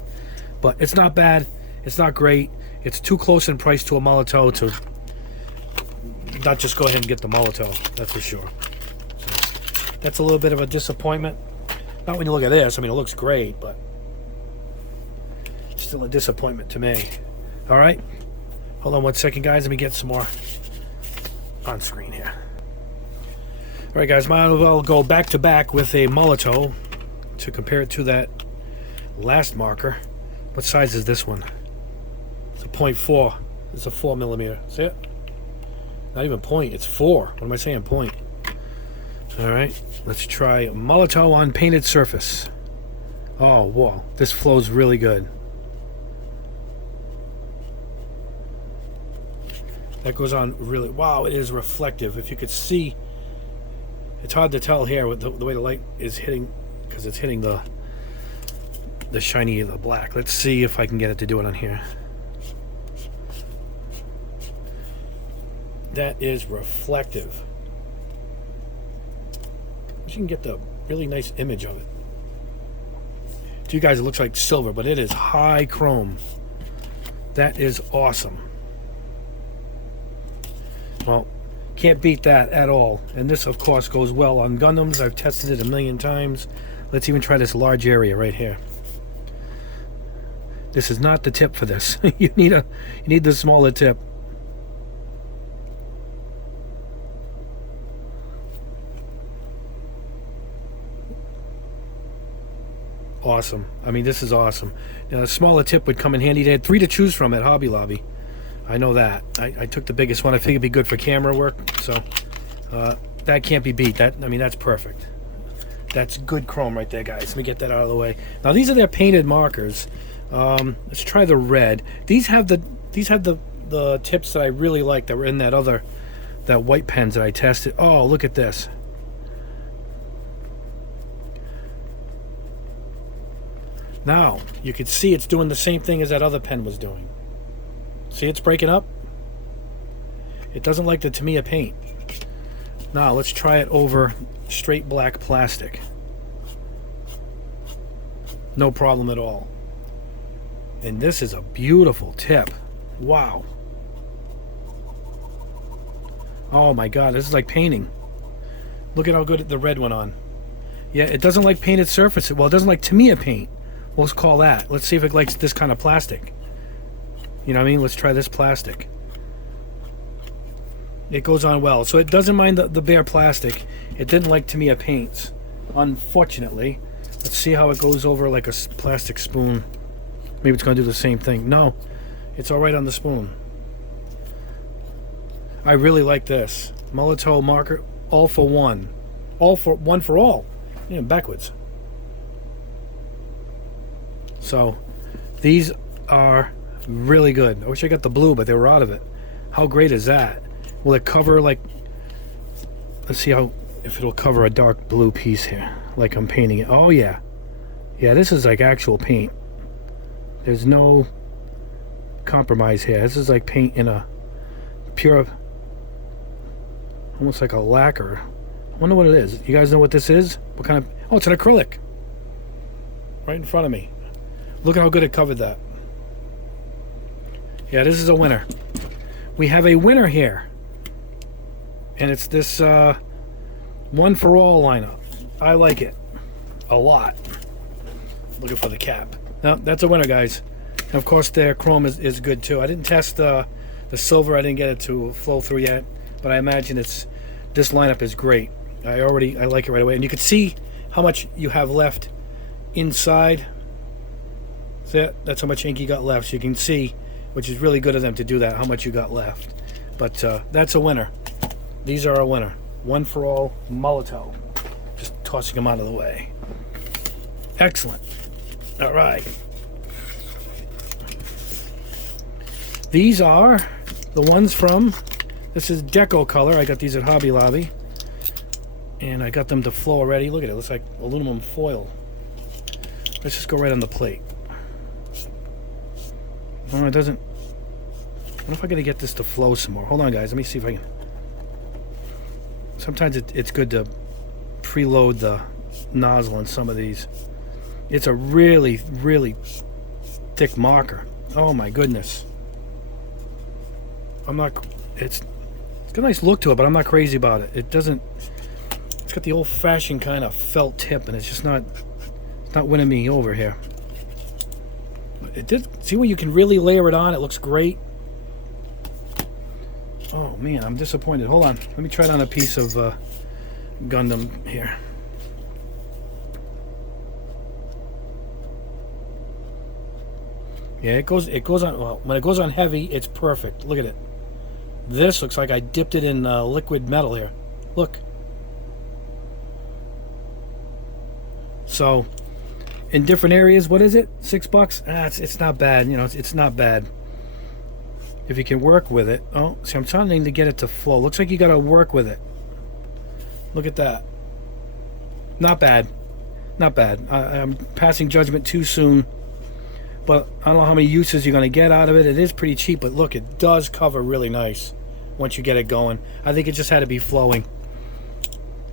But it's not bad. It's not great. It's too close in price to a Molotow to not just go ahead and get the Molotow. That's for sure. So that's a little bit of a disappointment. Not when you look at this. I mean, it looks great, but it's still a disappointment to me. All right. Hold on one second, guys. Let me get some more on screen here. All right, guys, might as well go back to back with a Molotow to compare it to that last marker. What size is this one? It's a 0.4. It's a 4 millimeter. See it? Not even point. It's 4. What am I saying? Point. All right. Let's try Molotow on painted surface. Oh, whoa. This flows really good. That goes on really... Wow, it is reflective. If you could see... It's hard to tell here with the way the light is hitting, because it's hitting the shiny, the black. Let's see if I can get it to do it on here. That is reflective. You can get the really nice image of it. To you guys, it looks like silver, but it is high chrome. That is awesome. Well, can't beat that at all. And this, of course, goes well on Gundams. I've tested it a million times. Let's even try this large area right here. This is not the tip for this. you need the smaller tip. Awesome. I mean, this is awesome. Now, a smaller tip would come in handy. They had 3 to choose from at Hobby Lobby. I know that. I took the biggest one. I think it'd be good for camera work. So that can't be beat. I mean, that's perfect. That's good chrome right there, guys. Let me get that out of the way. Now, these are their painted markers. Let's try the red. These have the tips that I really like that were in that white pens that I tested. Oh, look at this. Now, you can see it's doing the same thing as that other pen was doing. See, it's breaking up. It doesn't like the Tamiya paint. Now, let's try it over straight black plastic. No problem at all. And this is a beautiful tip. Wow. Oh my God, this is like painting. Look at how good the red went on. Yeah, it doesn't like painted surface. Well, it doesn't like Tamiya paint. Well, let's call that. Let's see if it likes this kind of plastic. You know what I mean? Let's try this plastic. It goes on well. So it doesn't mind the bare plastic. It didn't like Tamiya paints, unfortunately. Let's see how it goes over like a plastic spoon. Maybe it's going to do the same thing. No, it's all right on the spoon. I really like this. Molotow marker, all for one. All for one for all. Yeah, backwards. So, these are really good. I wish I got the blue, but they were out of it. How great is that? Will it cover, like... Let's see if it'll cover a dark blue piece here. Like I'm painting it. Oh, yeah. Yeah, this is like actual paint. There's no compromise here. This is like paint in a pure... Almost like a lacquer. I wonder what it is. You guys know what this is? What kind of... Oh, it's an acrylic. Right in front of me. Look at how good it covered that. Yeah, this is a winner. We have a winner here. And it's this one for all lineup. I like it a lot. Looking for the cap. No, that's a winner, guys. And of course, their chrome is good too. I didn't test the silver. I didn't get it to flow through yet. But I imagine this lineup is great. I like it right away. And you can see how much you have left inside. See, that's how much ink you got left. So you can see, which is really good of them to do that, how much you got left. But that's a winner. These are a winner. One for all Molotow. Just tossing them out of the way. Excellent. All right. These are the ones from, this is Deco Color. I got these at Hobby Lobby. And I got them to flow already. Look at it. It looks like aluminum foil. Let's just go right on the plate. Oh, it doesn't. I don't know if I got to get this to flow some more. Hold on, guys. Let me see if I can. Sometimes it's good to preload the nozzle on some of these. It's a really, really thick marker. Oh my goodness. I'm not. It's got a nice look to it, but I'm not crazy about it. It doesn't. It's got the old-fashioned kind of felt tip, and it's just not. It's not winning me over here. It did. See when you can really layer it on? It looks great. Oh man, I'm disappointed. Hold on. Let me try it on a piece of Gundam here. Yeah, it goes on. Well, when it goes on heavy, it's perfect. Look at it. This looks like I dipped it in liquid metal here. Look. So, in different areas, what is it? $6? Ah, it's not bad. You know, it's not bad. If you can work with it. Oh, see, I'm trying to get it to flow. Looks like you got to work with it. Look at that. Not bad. Not bad. I'm passing judgment too soon. But I don't know how many uses you're going to get out of it. It is pretty cheap, but look, it does cover really nice once you get it going. I think it just had to be flowing.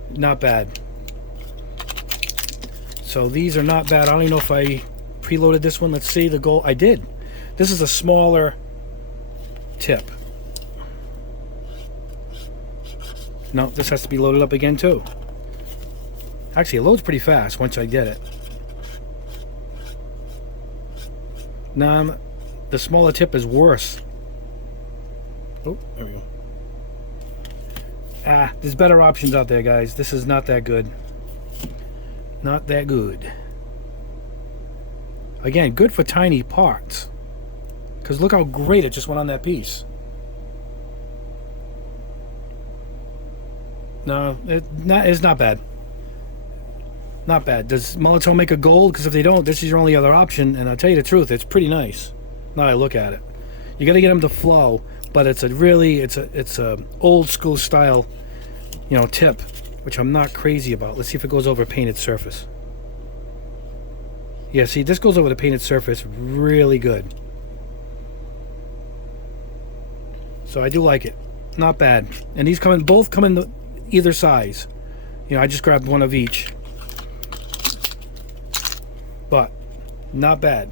Not bad. So these are not bad. I don't even know if I preloaded this one. Let's see the gold. I did. This is a smaller tip. No, this has to be loaded up again too. Actually, it loads pretty fast once I get it. Nah, the smaller tip is worse. Oh, there we go. Ah, there's better options out there, guys. This is not that good. Not that good. Again, good for tiny parts. Because look how great it just went on that piece. No, it's not bad. Not bad. Does Molotow make a gold? Because if they don't, this is your only other option. And I'll tell you the truth, it's pretty nice. Now I look at it. You got to get them to flow, but it's a old school style, you know, tip, which I'm not crazy about. Let's see if it goes over a painted surface. Yeah, see, this goes over the painted surface really good. So I do like it. Not bad. And these both come in either size. You know, I just grabbed one of each. But not bad.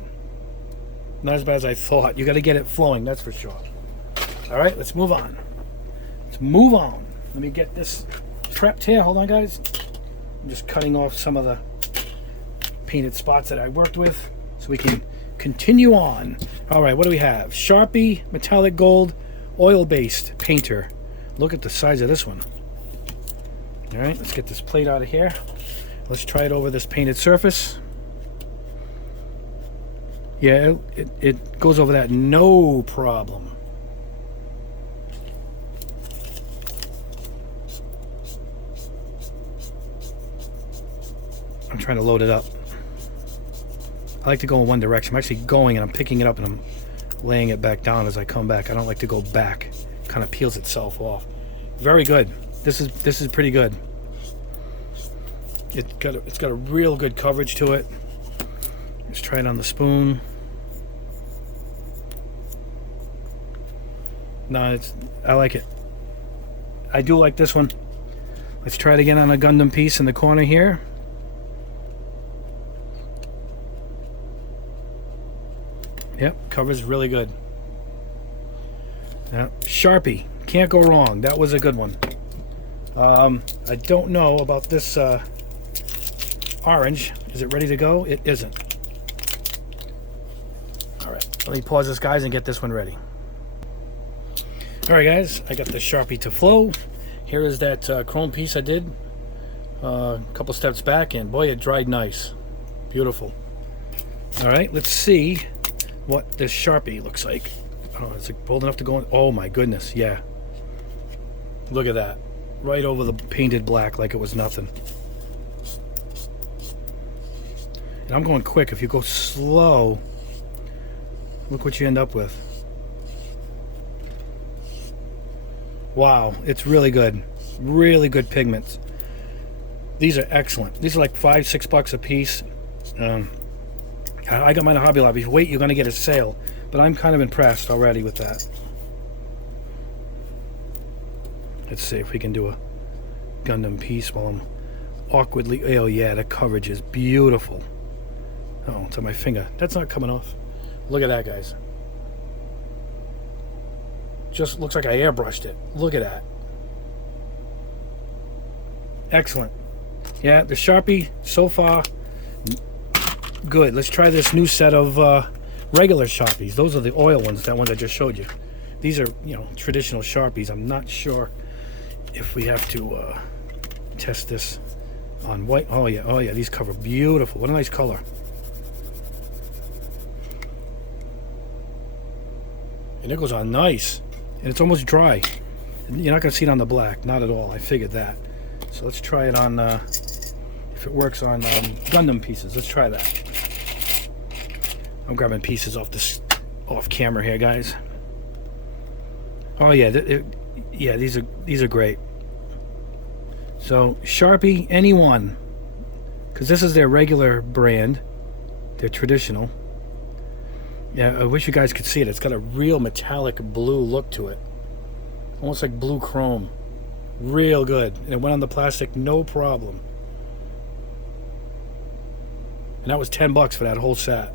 Not as bad as I thought. You got to get it flowing, that's for sure. All right, let's move on. Let's move on. Let me get this prepped here. Hold on, guys. I'm just cutting off some of the painted spots that I worked with so we can continue on. All right, what do we have? Sharpie, metallic gold, oil-based painter. Look at the size of this one. All right, let's get this plate out of here. Let's try it over this painted surface. Yeah, it goes over that no problem. I'm trying to load it up. I like to go in one direction. I'm actually going and I'm picking it up and I'm laying it back down as I come back. I don't like to go back. It kind of peels itself off. Very good. This is pretty good. It's got a real good coverage to it. Let's try it on the spoon. No, I like it. I do like this one. Let's try it again on a Gundam piece in the corner here. Yep, covers really good. Now, Sharpie, can't go wrong. That was a good one. I don't know about this orange. Is it ready to go? It isn't. All right, let me pause this, guys, and get this one ready. All right, guys, I got the Sharpie to flow. Here is that chrome piece I did a couple steps back, and boy, it dried nice. Beautiful. All right, let's see what this Sharpie looks like. Oh, is it bold enough to go in? Oh my goodness, yeah. Look at that. Right over the painted black like it was nothing. And I'm going quick. If you go slow, look what you end up with. Wow, it's really good. Really good pigments. These are excellent. These are like $5-6 a piece. I got mine at Hobby Lobby. If you wait, you're going to get a sale. But I'm kind of impressed already with that. Let's see if we can do a Gundam piece while I'm awkwardly... Oh, yeah, the coverage is beautiful. Oh, it's on my finger. That's not coming off. Look at that, guys. Just looks like I airbrushed it. Look at that. Excellent. Yeah, the Sharpie, so far, good. Let's try this new set of regular Sharpies. Those are the oil ones, that one I just showed you. These are, you know, traditional Sharpies. I'm not sure if we have to test this on white. Oh yeah, these cover beautiful. What a nice color. And it goes on nice. And it's almost dry. You're not going to see it on the black. Not at all. I figured that. So let's try it on, if it works on Gundam pieces. Let's try that. I'm grabbing pieces off camera here, guys. Oh yeah, these are great. So Sharpie, anyone, because this is their regular brand, their traditional. Yeah, I wish you guys could see it. It's got a real metallic blue look to it, almost like blue chrome. Real good, and it went on the plastic no problem. And that was $10 for that whole set.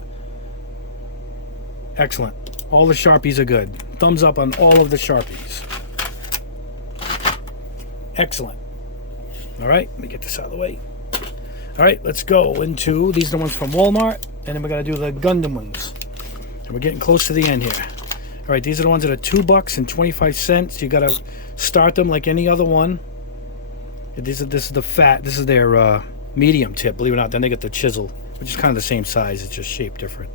Excellent. All the Sharpies are good. Thumbs up on all of the Sharpies. Excellent. All right, let me get this out of the way. All right, let's go into, these are the ones from Walmart, and then we're going to do the Gundam ones. And we're getting close to the end here. All right, these are the ones that are $2.25. You got to start them like any other one. This is the fat. This is their medium tip, believe it or not. Then they get the chisel, which is kind of the same size. It's just shaped different.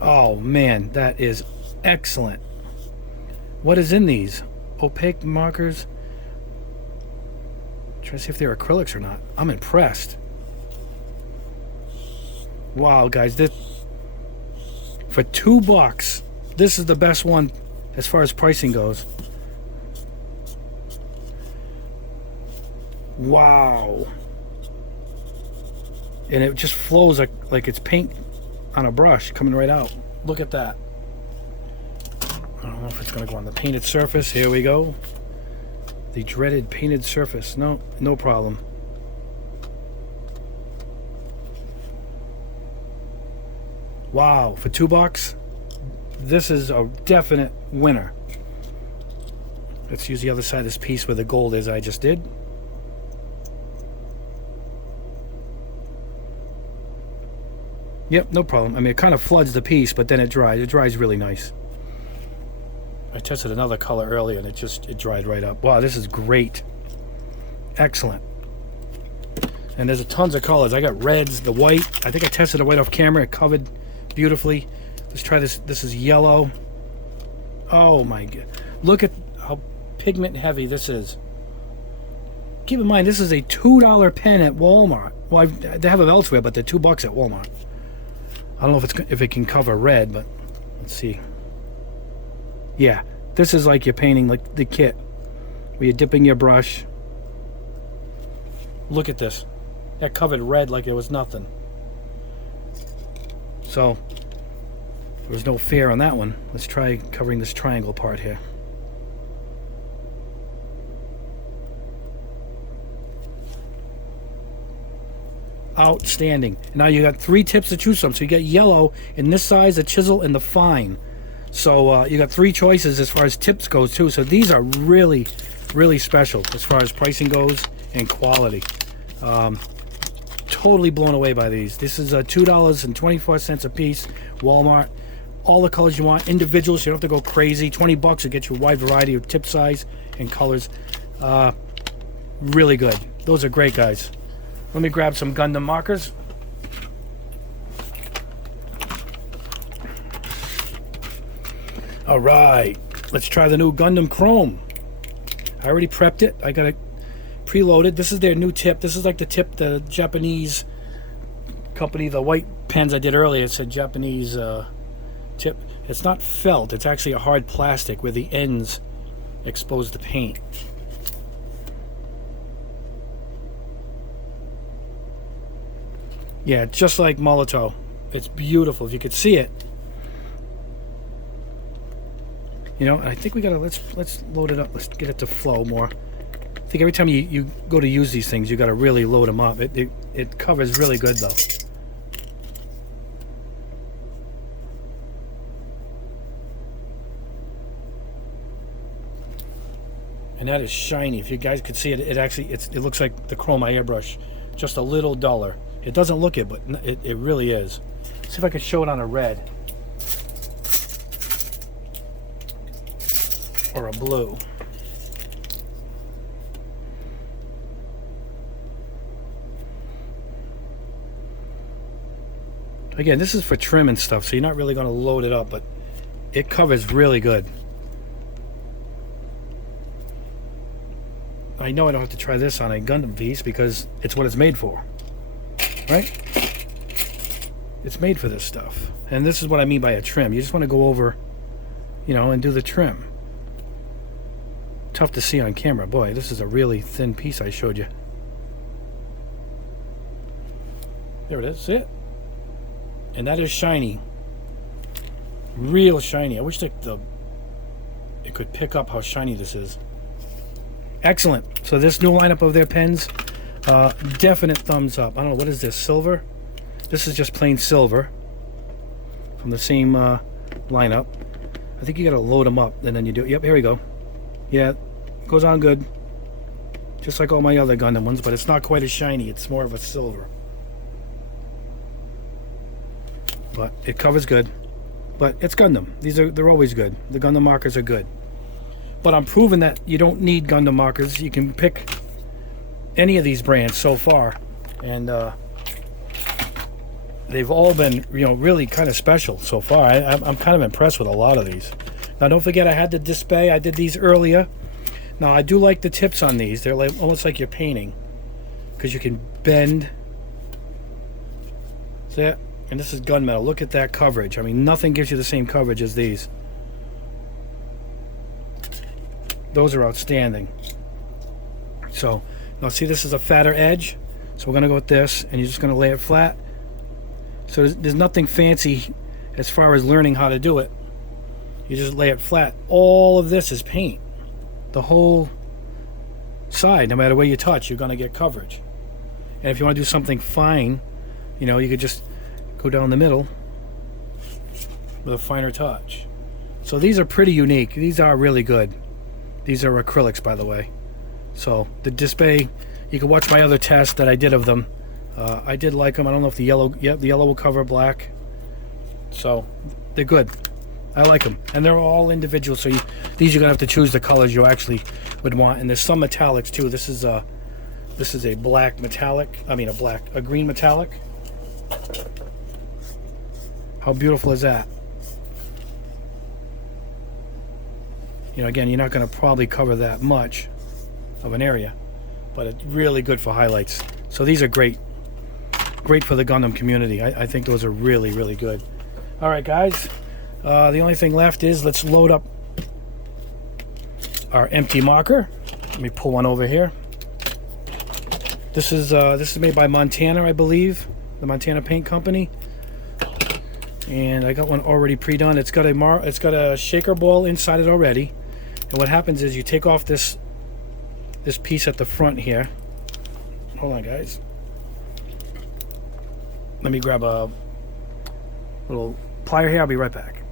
Oh, man, that is excellent. What is in these? Opaque markers. Try to see if they're acrylics or not. I'm impressed. Wow, guys, this for $2, this is the best one as far as pricing goes. Wow. And it just flows like it's paint on a brush coming right out. Look at that. I don't know if it's going to go on the painted surface. Here we go. The dreaded painted surface. No problem. Wow, for $2, this is a definite winner. Let's use the other side of this piece where the gold is I just did. Yep, no problem. I mean, it kind of floods the piece, but then it dries. It dries really nice. I tested another color earlier, and it dried right up. Wow, this is great. Excellent. And there's tons of colors. I got reds, the white. I think I tested the white off camera. It covered beautifully. Let's try this. This is yellow. Oh my god. Look at how pigment heavy this is. Keep in mind, this is a $2 pen at Walmart. Well, they have them elsewhere, but they're $2 at Walmart. I don't know if it can cover red, but let's see. Yeah, this is like you're painting like the kit where you're dipping your brush. Look at this. That covered red like it was nothing. So there was no fear on that one. Let's try covering this triangle part here. Outstanding. Now you got 3 tips to choose from. So you got yellow in this size, the chisel, and the fine. So you got 3 choices as far as tips goes too. So these are really, really special as far as pricing goes and quality. Totally blown away by these. This is $2.24 a piece. Walmart. All the colors you want. Individuals. So you don't have to go crazy. $20 will get you a wide variety of tip size and colors. Really good. Those are great, guys. Let me grab some Gundam markers. All right, let's try the new Gundam Chrome. I already prepped it. I got it preloaded. This is their new tip. This is like the tip the Japanese company, the white pens I did earlier, it said Japanese tip. It's not felt. It's actually a hard plastic where the ends expose the paint. Yeah, just like Molotow. It's beautiful. If you could see it. You know, I think we gotta let's load it up. Let's get it to flow more. I think every time you go to use these things, you gotta really load them up. It covers really good though. And that is shiny. If you guys could see it, it looks like the chroma airbrush, just a little duller. It doesn't look it, but it really is. See if I can show it on a red or a blue. Again, this is for trim and stuff, so you're not really going to load it up, but it covers really good. I know I don't have to try this on a Gundam piece because it's what it's made for. Right? It's made for this stuff. And this is what I mean by a trim. You just want to go over, you know, and do the trim. Tough to see on camera. Boy, this is a really thin piece I showed you. There it is. See it? And that is shiny. Real shiny. I wish it could pick up how shiny this is. Excellent. So this new lineup of their pens, definite thumbs up. I don't know, what is this, silver? This is just plain silver from the same lineup. I think you gotta load them up and then you do it. Yep, here we go. Yeah, goes on good. Just like all my other Gundam ones, but it's not quite as shiny. It's more of a silver. But it covers good. But it's Gundam. They're always good. The Gundam markers are good. But I'm proving that you don't need Gundam markers. You can pick any of these brands so far, and they've all been, you know, really kind of special so far. I'm kind of impressed with a lot of these. Now, don't forget, I had the display. I did these earlier. Now, I do like the tips on these. They're like almost like you're painting, because you can bend. See it? And this is gunmetal. Look at that coverage. I mean, nothing gives you the same coverage as these. Those are outstanding. So, now see, this is a fatter edge. So we're going to go with this, and you're just going to lay it flat. So there's nothing fancy as far as learning how to do it. You just lay it flat. All of this is paint. The whole side, no matter where you touch, you're going to get coverage. And if you want to do something fine, you know, you could just go down the middle with a finer touch. So these are pretty unique. These are really good. These are acrylics, by the way. So the display, you can watch my other test that I did of them. I did like them. I don't know if the yellow, yeah, the yellow will cover black. So they're good. I like them, and they're all individual. So these you're gonna have to choose the colors you actually would want. And there's some metallics too. This is a black metallic. I mean a green metallic. How beautiful is that? You know, again, you're not going to probably cover that much of an area, but it's really good for highlights. So these are great for the Gundam community. I think those are really, really good. All right, guys, the only thing left is let's load up our empty marker. Let me pull one over here. This is made by Montana, I believe, the Montana Paint Company. And I got one already pre-done. It's got a shaker ball inside it already. And what happens is you take off this piece at the front here. Hold on, guys. Let me grab a little plier here. I'll be right back.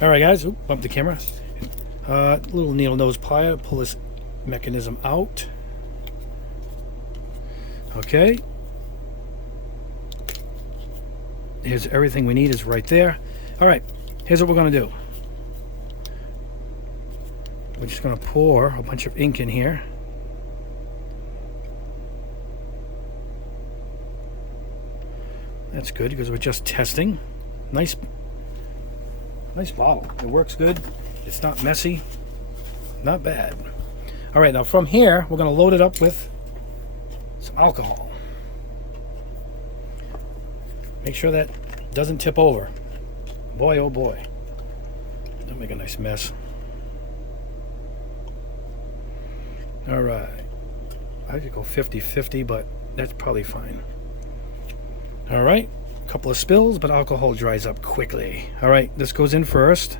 All right, guys. Oop, bump the camera. Little needle nose plier. Pull this mechanism out. Okay. Here's everything we need is right there. All right, here's what we're going to do. We're just going to pour a bunch of ink in here. That's good because we're just testing. Nice bottle. It works good. It's not messy. Not bad. All right, now from here, we're going to load it up with some alcohol. Make sure that doesn't tip over. Boy, oh boy. Don't make a nice mess. All right. I could go 50-50, but that's probably fine. All right. A couple of spills, but alcohol dries up quickly. All right. This goes in first.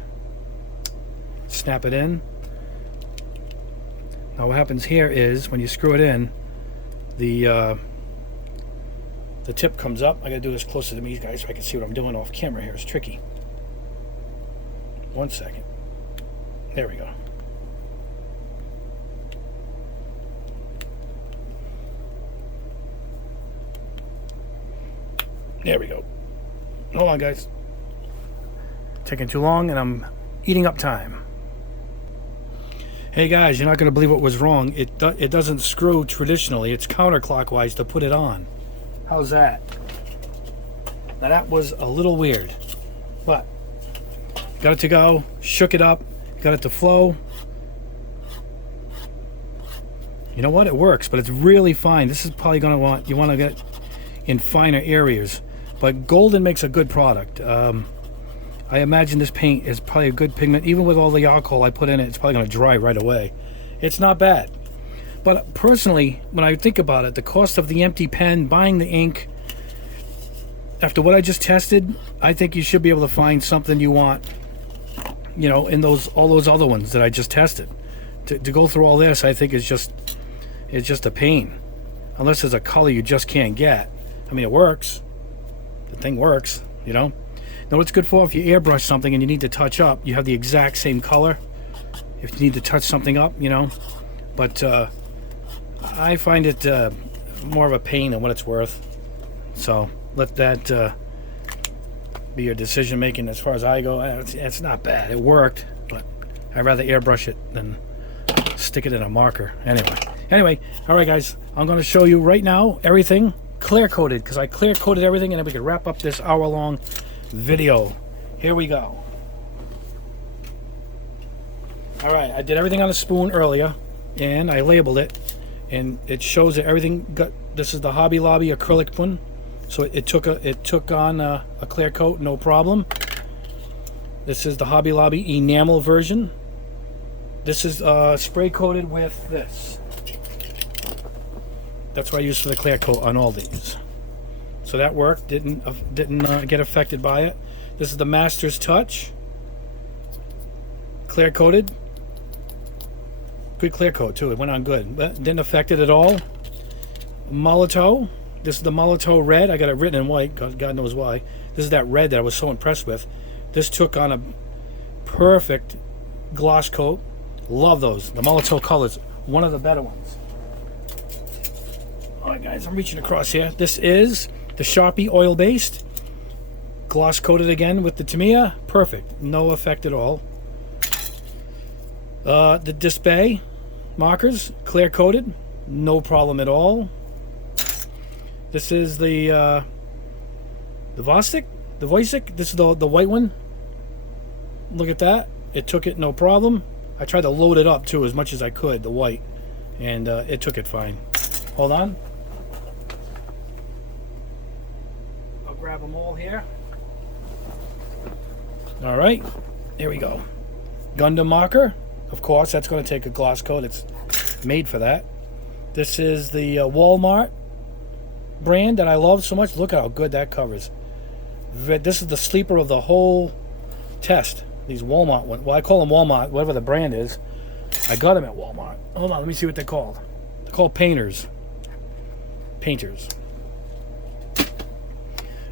Snap it in. Now what happens here is when you screw it in, the tip comes up. I gotta do this closer to me, guys, so I can see what I'm doing off camera here. It's tricky. 1 second. There we go. There we go. Hold on, guys. Taking too long, and I'm eating up time. Hey guys, you're not going to believe what was wrong. It doesn't screw traditionally. It's counterclockwise to put it on. How's that? Now that was a little weird, but got it to go. Shook it up. Got it to flow. You know what? It works, but it's really fine. This is probably going to you want to get in finer areas. But Golden makes a good product. I imagine this paint is probably a good pigment. Even with all the alcohol I put in it, it's probably going to dry right away. It's not bad. But personally, when I think about it, the cost of the empty pen, buying the ink, after what I just tested, I think you should be able to find something you want, you know, in all those other ones that I just tested. To go through all this, I think is just a pain. Unless there's a color you just can't get. I mean, it works. The thing works, you know. Now, what's good for if you airbrush something and you need to touch up, you have the exact same color. If you need to touch something up, you know. But I find it more of a pain than what it's worth. So let that be your decision making as far as I go. It's not bad. It worked, but I'd rather airbrush it than stick it in a marker. Anyway, all right, guys. I'm going to show you right now everything clear coated, because I clear coated everything, and then we can wrap up this hour-long video. Here we go. All right, I did everything on a spoon earlier, and I labeled it, and it shows that everything got. This is the Hobby Lobby acrylic one, so it took on a clear coat, no problem. This is the Hobby Lobby enamel version. This is spray coated with this. That's what I use for the clear coat on all these. So that worked. Didn't get affected by it. This is the Master's Touch. Clear coated. Good clear coat too. It went on good. But didn't affect it at all. Molotow. This is the Molotow red. I got it written in white. God knows why. This is that red that I was so impressed with. This took on a perfect gloss coat. Love those. The Molotow colors. One of the better ones. Alright guys, I'm reaching across here. This is the Sharpie oil-based. Gloss coated again with the Tamiya. Perfect. No effect at all. The Display markers. Clear coated. No problem at all. This is the Voicei. The Voicei. This is the white one. Look at that. It took it no problem. I tried to load it up too as much as I could, the white. And it took it fine. Hold on. Grab them all here. All right, here we go. Gundam Marker, of course, that's going to take a gloss coat. It's made for that. This is the Walmart brand that I love so much. Look at how good that covers. This is the sleeper of the whole test. These Walmart ones. Well, I call them Walmart, whatever the brand is. I got them at Walmart. Hold on, let me see what they're called. They're called Painters.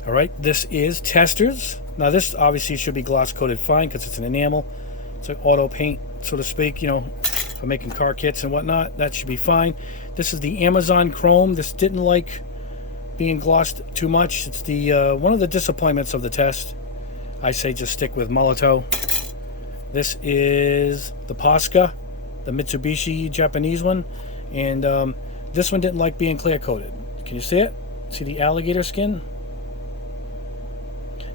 All right, this is Testers. Now this obviously should be gloss coated fine because it's an enamel. It's like auto paint, so to speak, you know, for making car kits and whatnot. That should be fine. This is the Amazon Chrome. This didn't like being glossed too much. It's the one of the disappointments of the test. I say just stick with Molotow. This is the Posca, the Mitsubishi Japanese one. And this one didn't like being clear coated. Can you see it? See the alligator skin?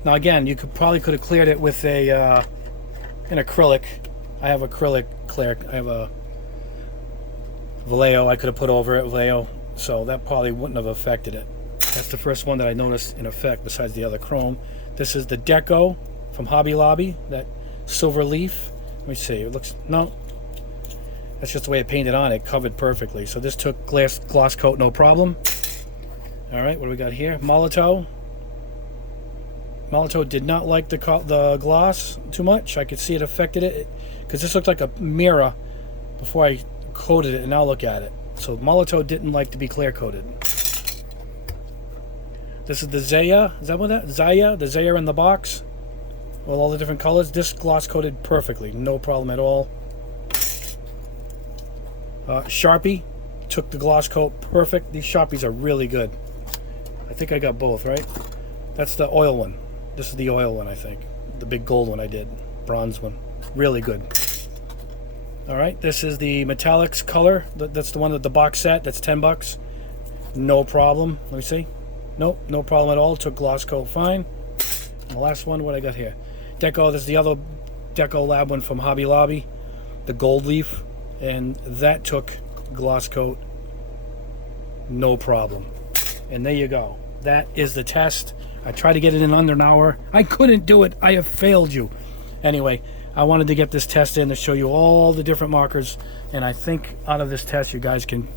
Now again, you probably could have cleared it with an acrylic. I have acrylic clear. I have a Vallejo I could have put over it, Vallejo, so that probably wouldn't have affected it. That's the first one that I noticed in effect besides the other chrome. This is the Deco from Hobby Lobby, that silver leaf. Let me see, it looks, no. That's just the way it painted on. It covered perfectly. So this took gloss coat, no problem. All right, what do we got here? Molotow. Molotow did not like the gloss too much. I could see it affected it because this looked like a mirror before I coated it, and now look at it. So Molotow didn't like to be clear coated. This is the Zeyar. Is that what that? Zeyar? The Zeyar in the box with all the different colors. This gloss coated perfectly, no problem at all. Sharpie took the gloss coat perfect. These Sharpies are really good. I think I got both, right? That's the oil one. This is the oil one, I think. The big gold one I did. Bronze one. Really good. Alright, this is the metallics color. That's the one with the box set. That's $10. No problem. Let me see. Nope, no problem at all. Took gloss coat fine. And the last one, what I got here? Deco, this is the other Deco Lab one from Hobby Lobby. The gold leaf. And that took gloss coat. No problem. And there you go. That is the test. I tried to get it in under an hour. I couldn't do it. I have failed you. Anyway, I wanted to get this test in to show you all the different markers. And I think out of this test, you guys can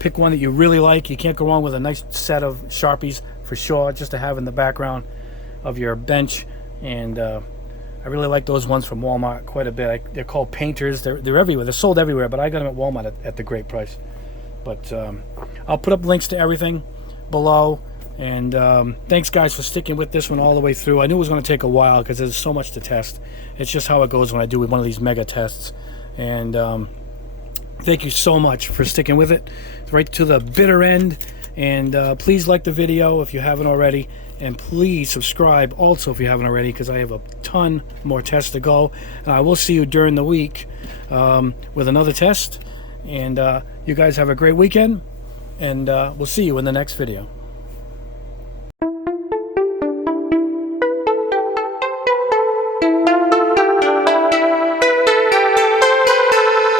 pick one that you really like. You can't go wrong with a nice set of Sharpies for sure, just to have in the background of your bench. And I really like those ones from Walmart quite a bit. They're called painters. They're everywhere. They're sold everywhere, but I got them at Walmart at the great price. But I'll put up links to everything below. And thanks, guys, for sticking with this one all the way through. I knew it was going to take a while because there's so much to test. It's just how it goes when I do one of these mega tests. And thank you so much for sticking with it right to the bitter end. And please like the video if you haven't already. And please subscribe also if you haven't already, because I have a ton more tests to go. And I will see you during the week with another test. And you guys have a great weekend. And we'll see you in the next video.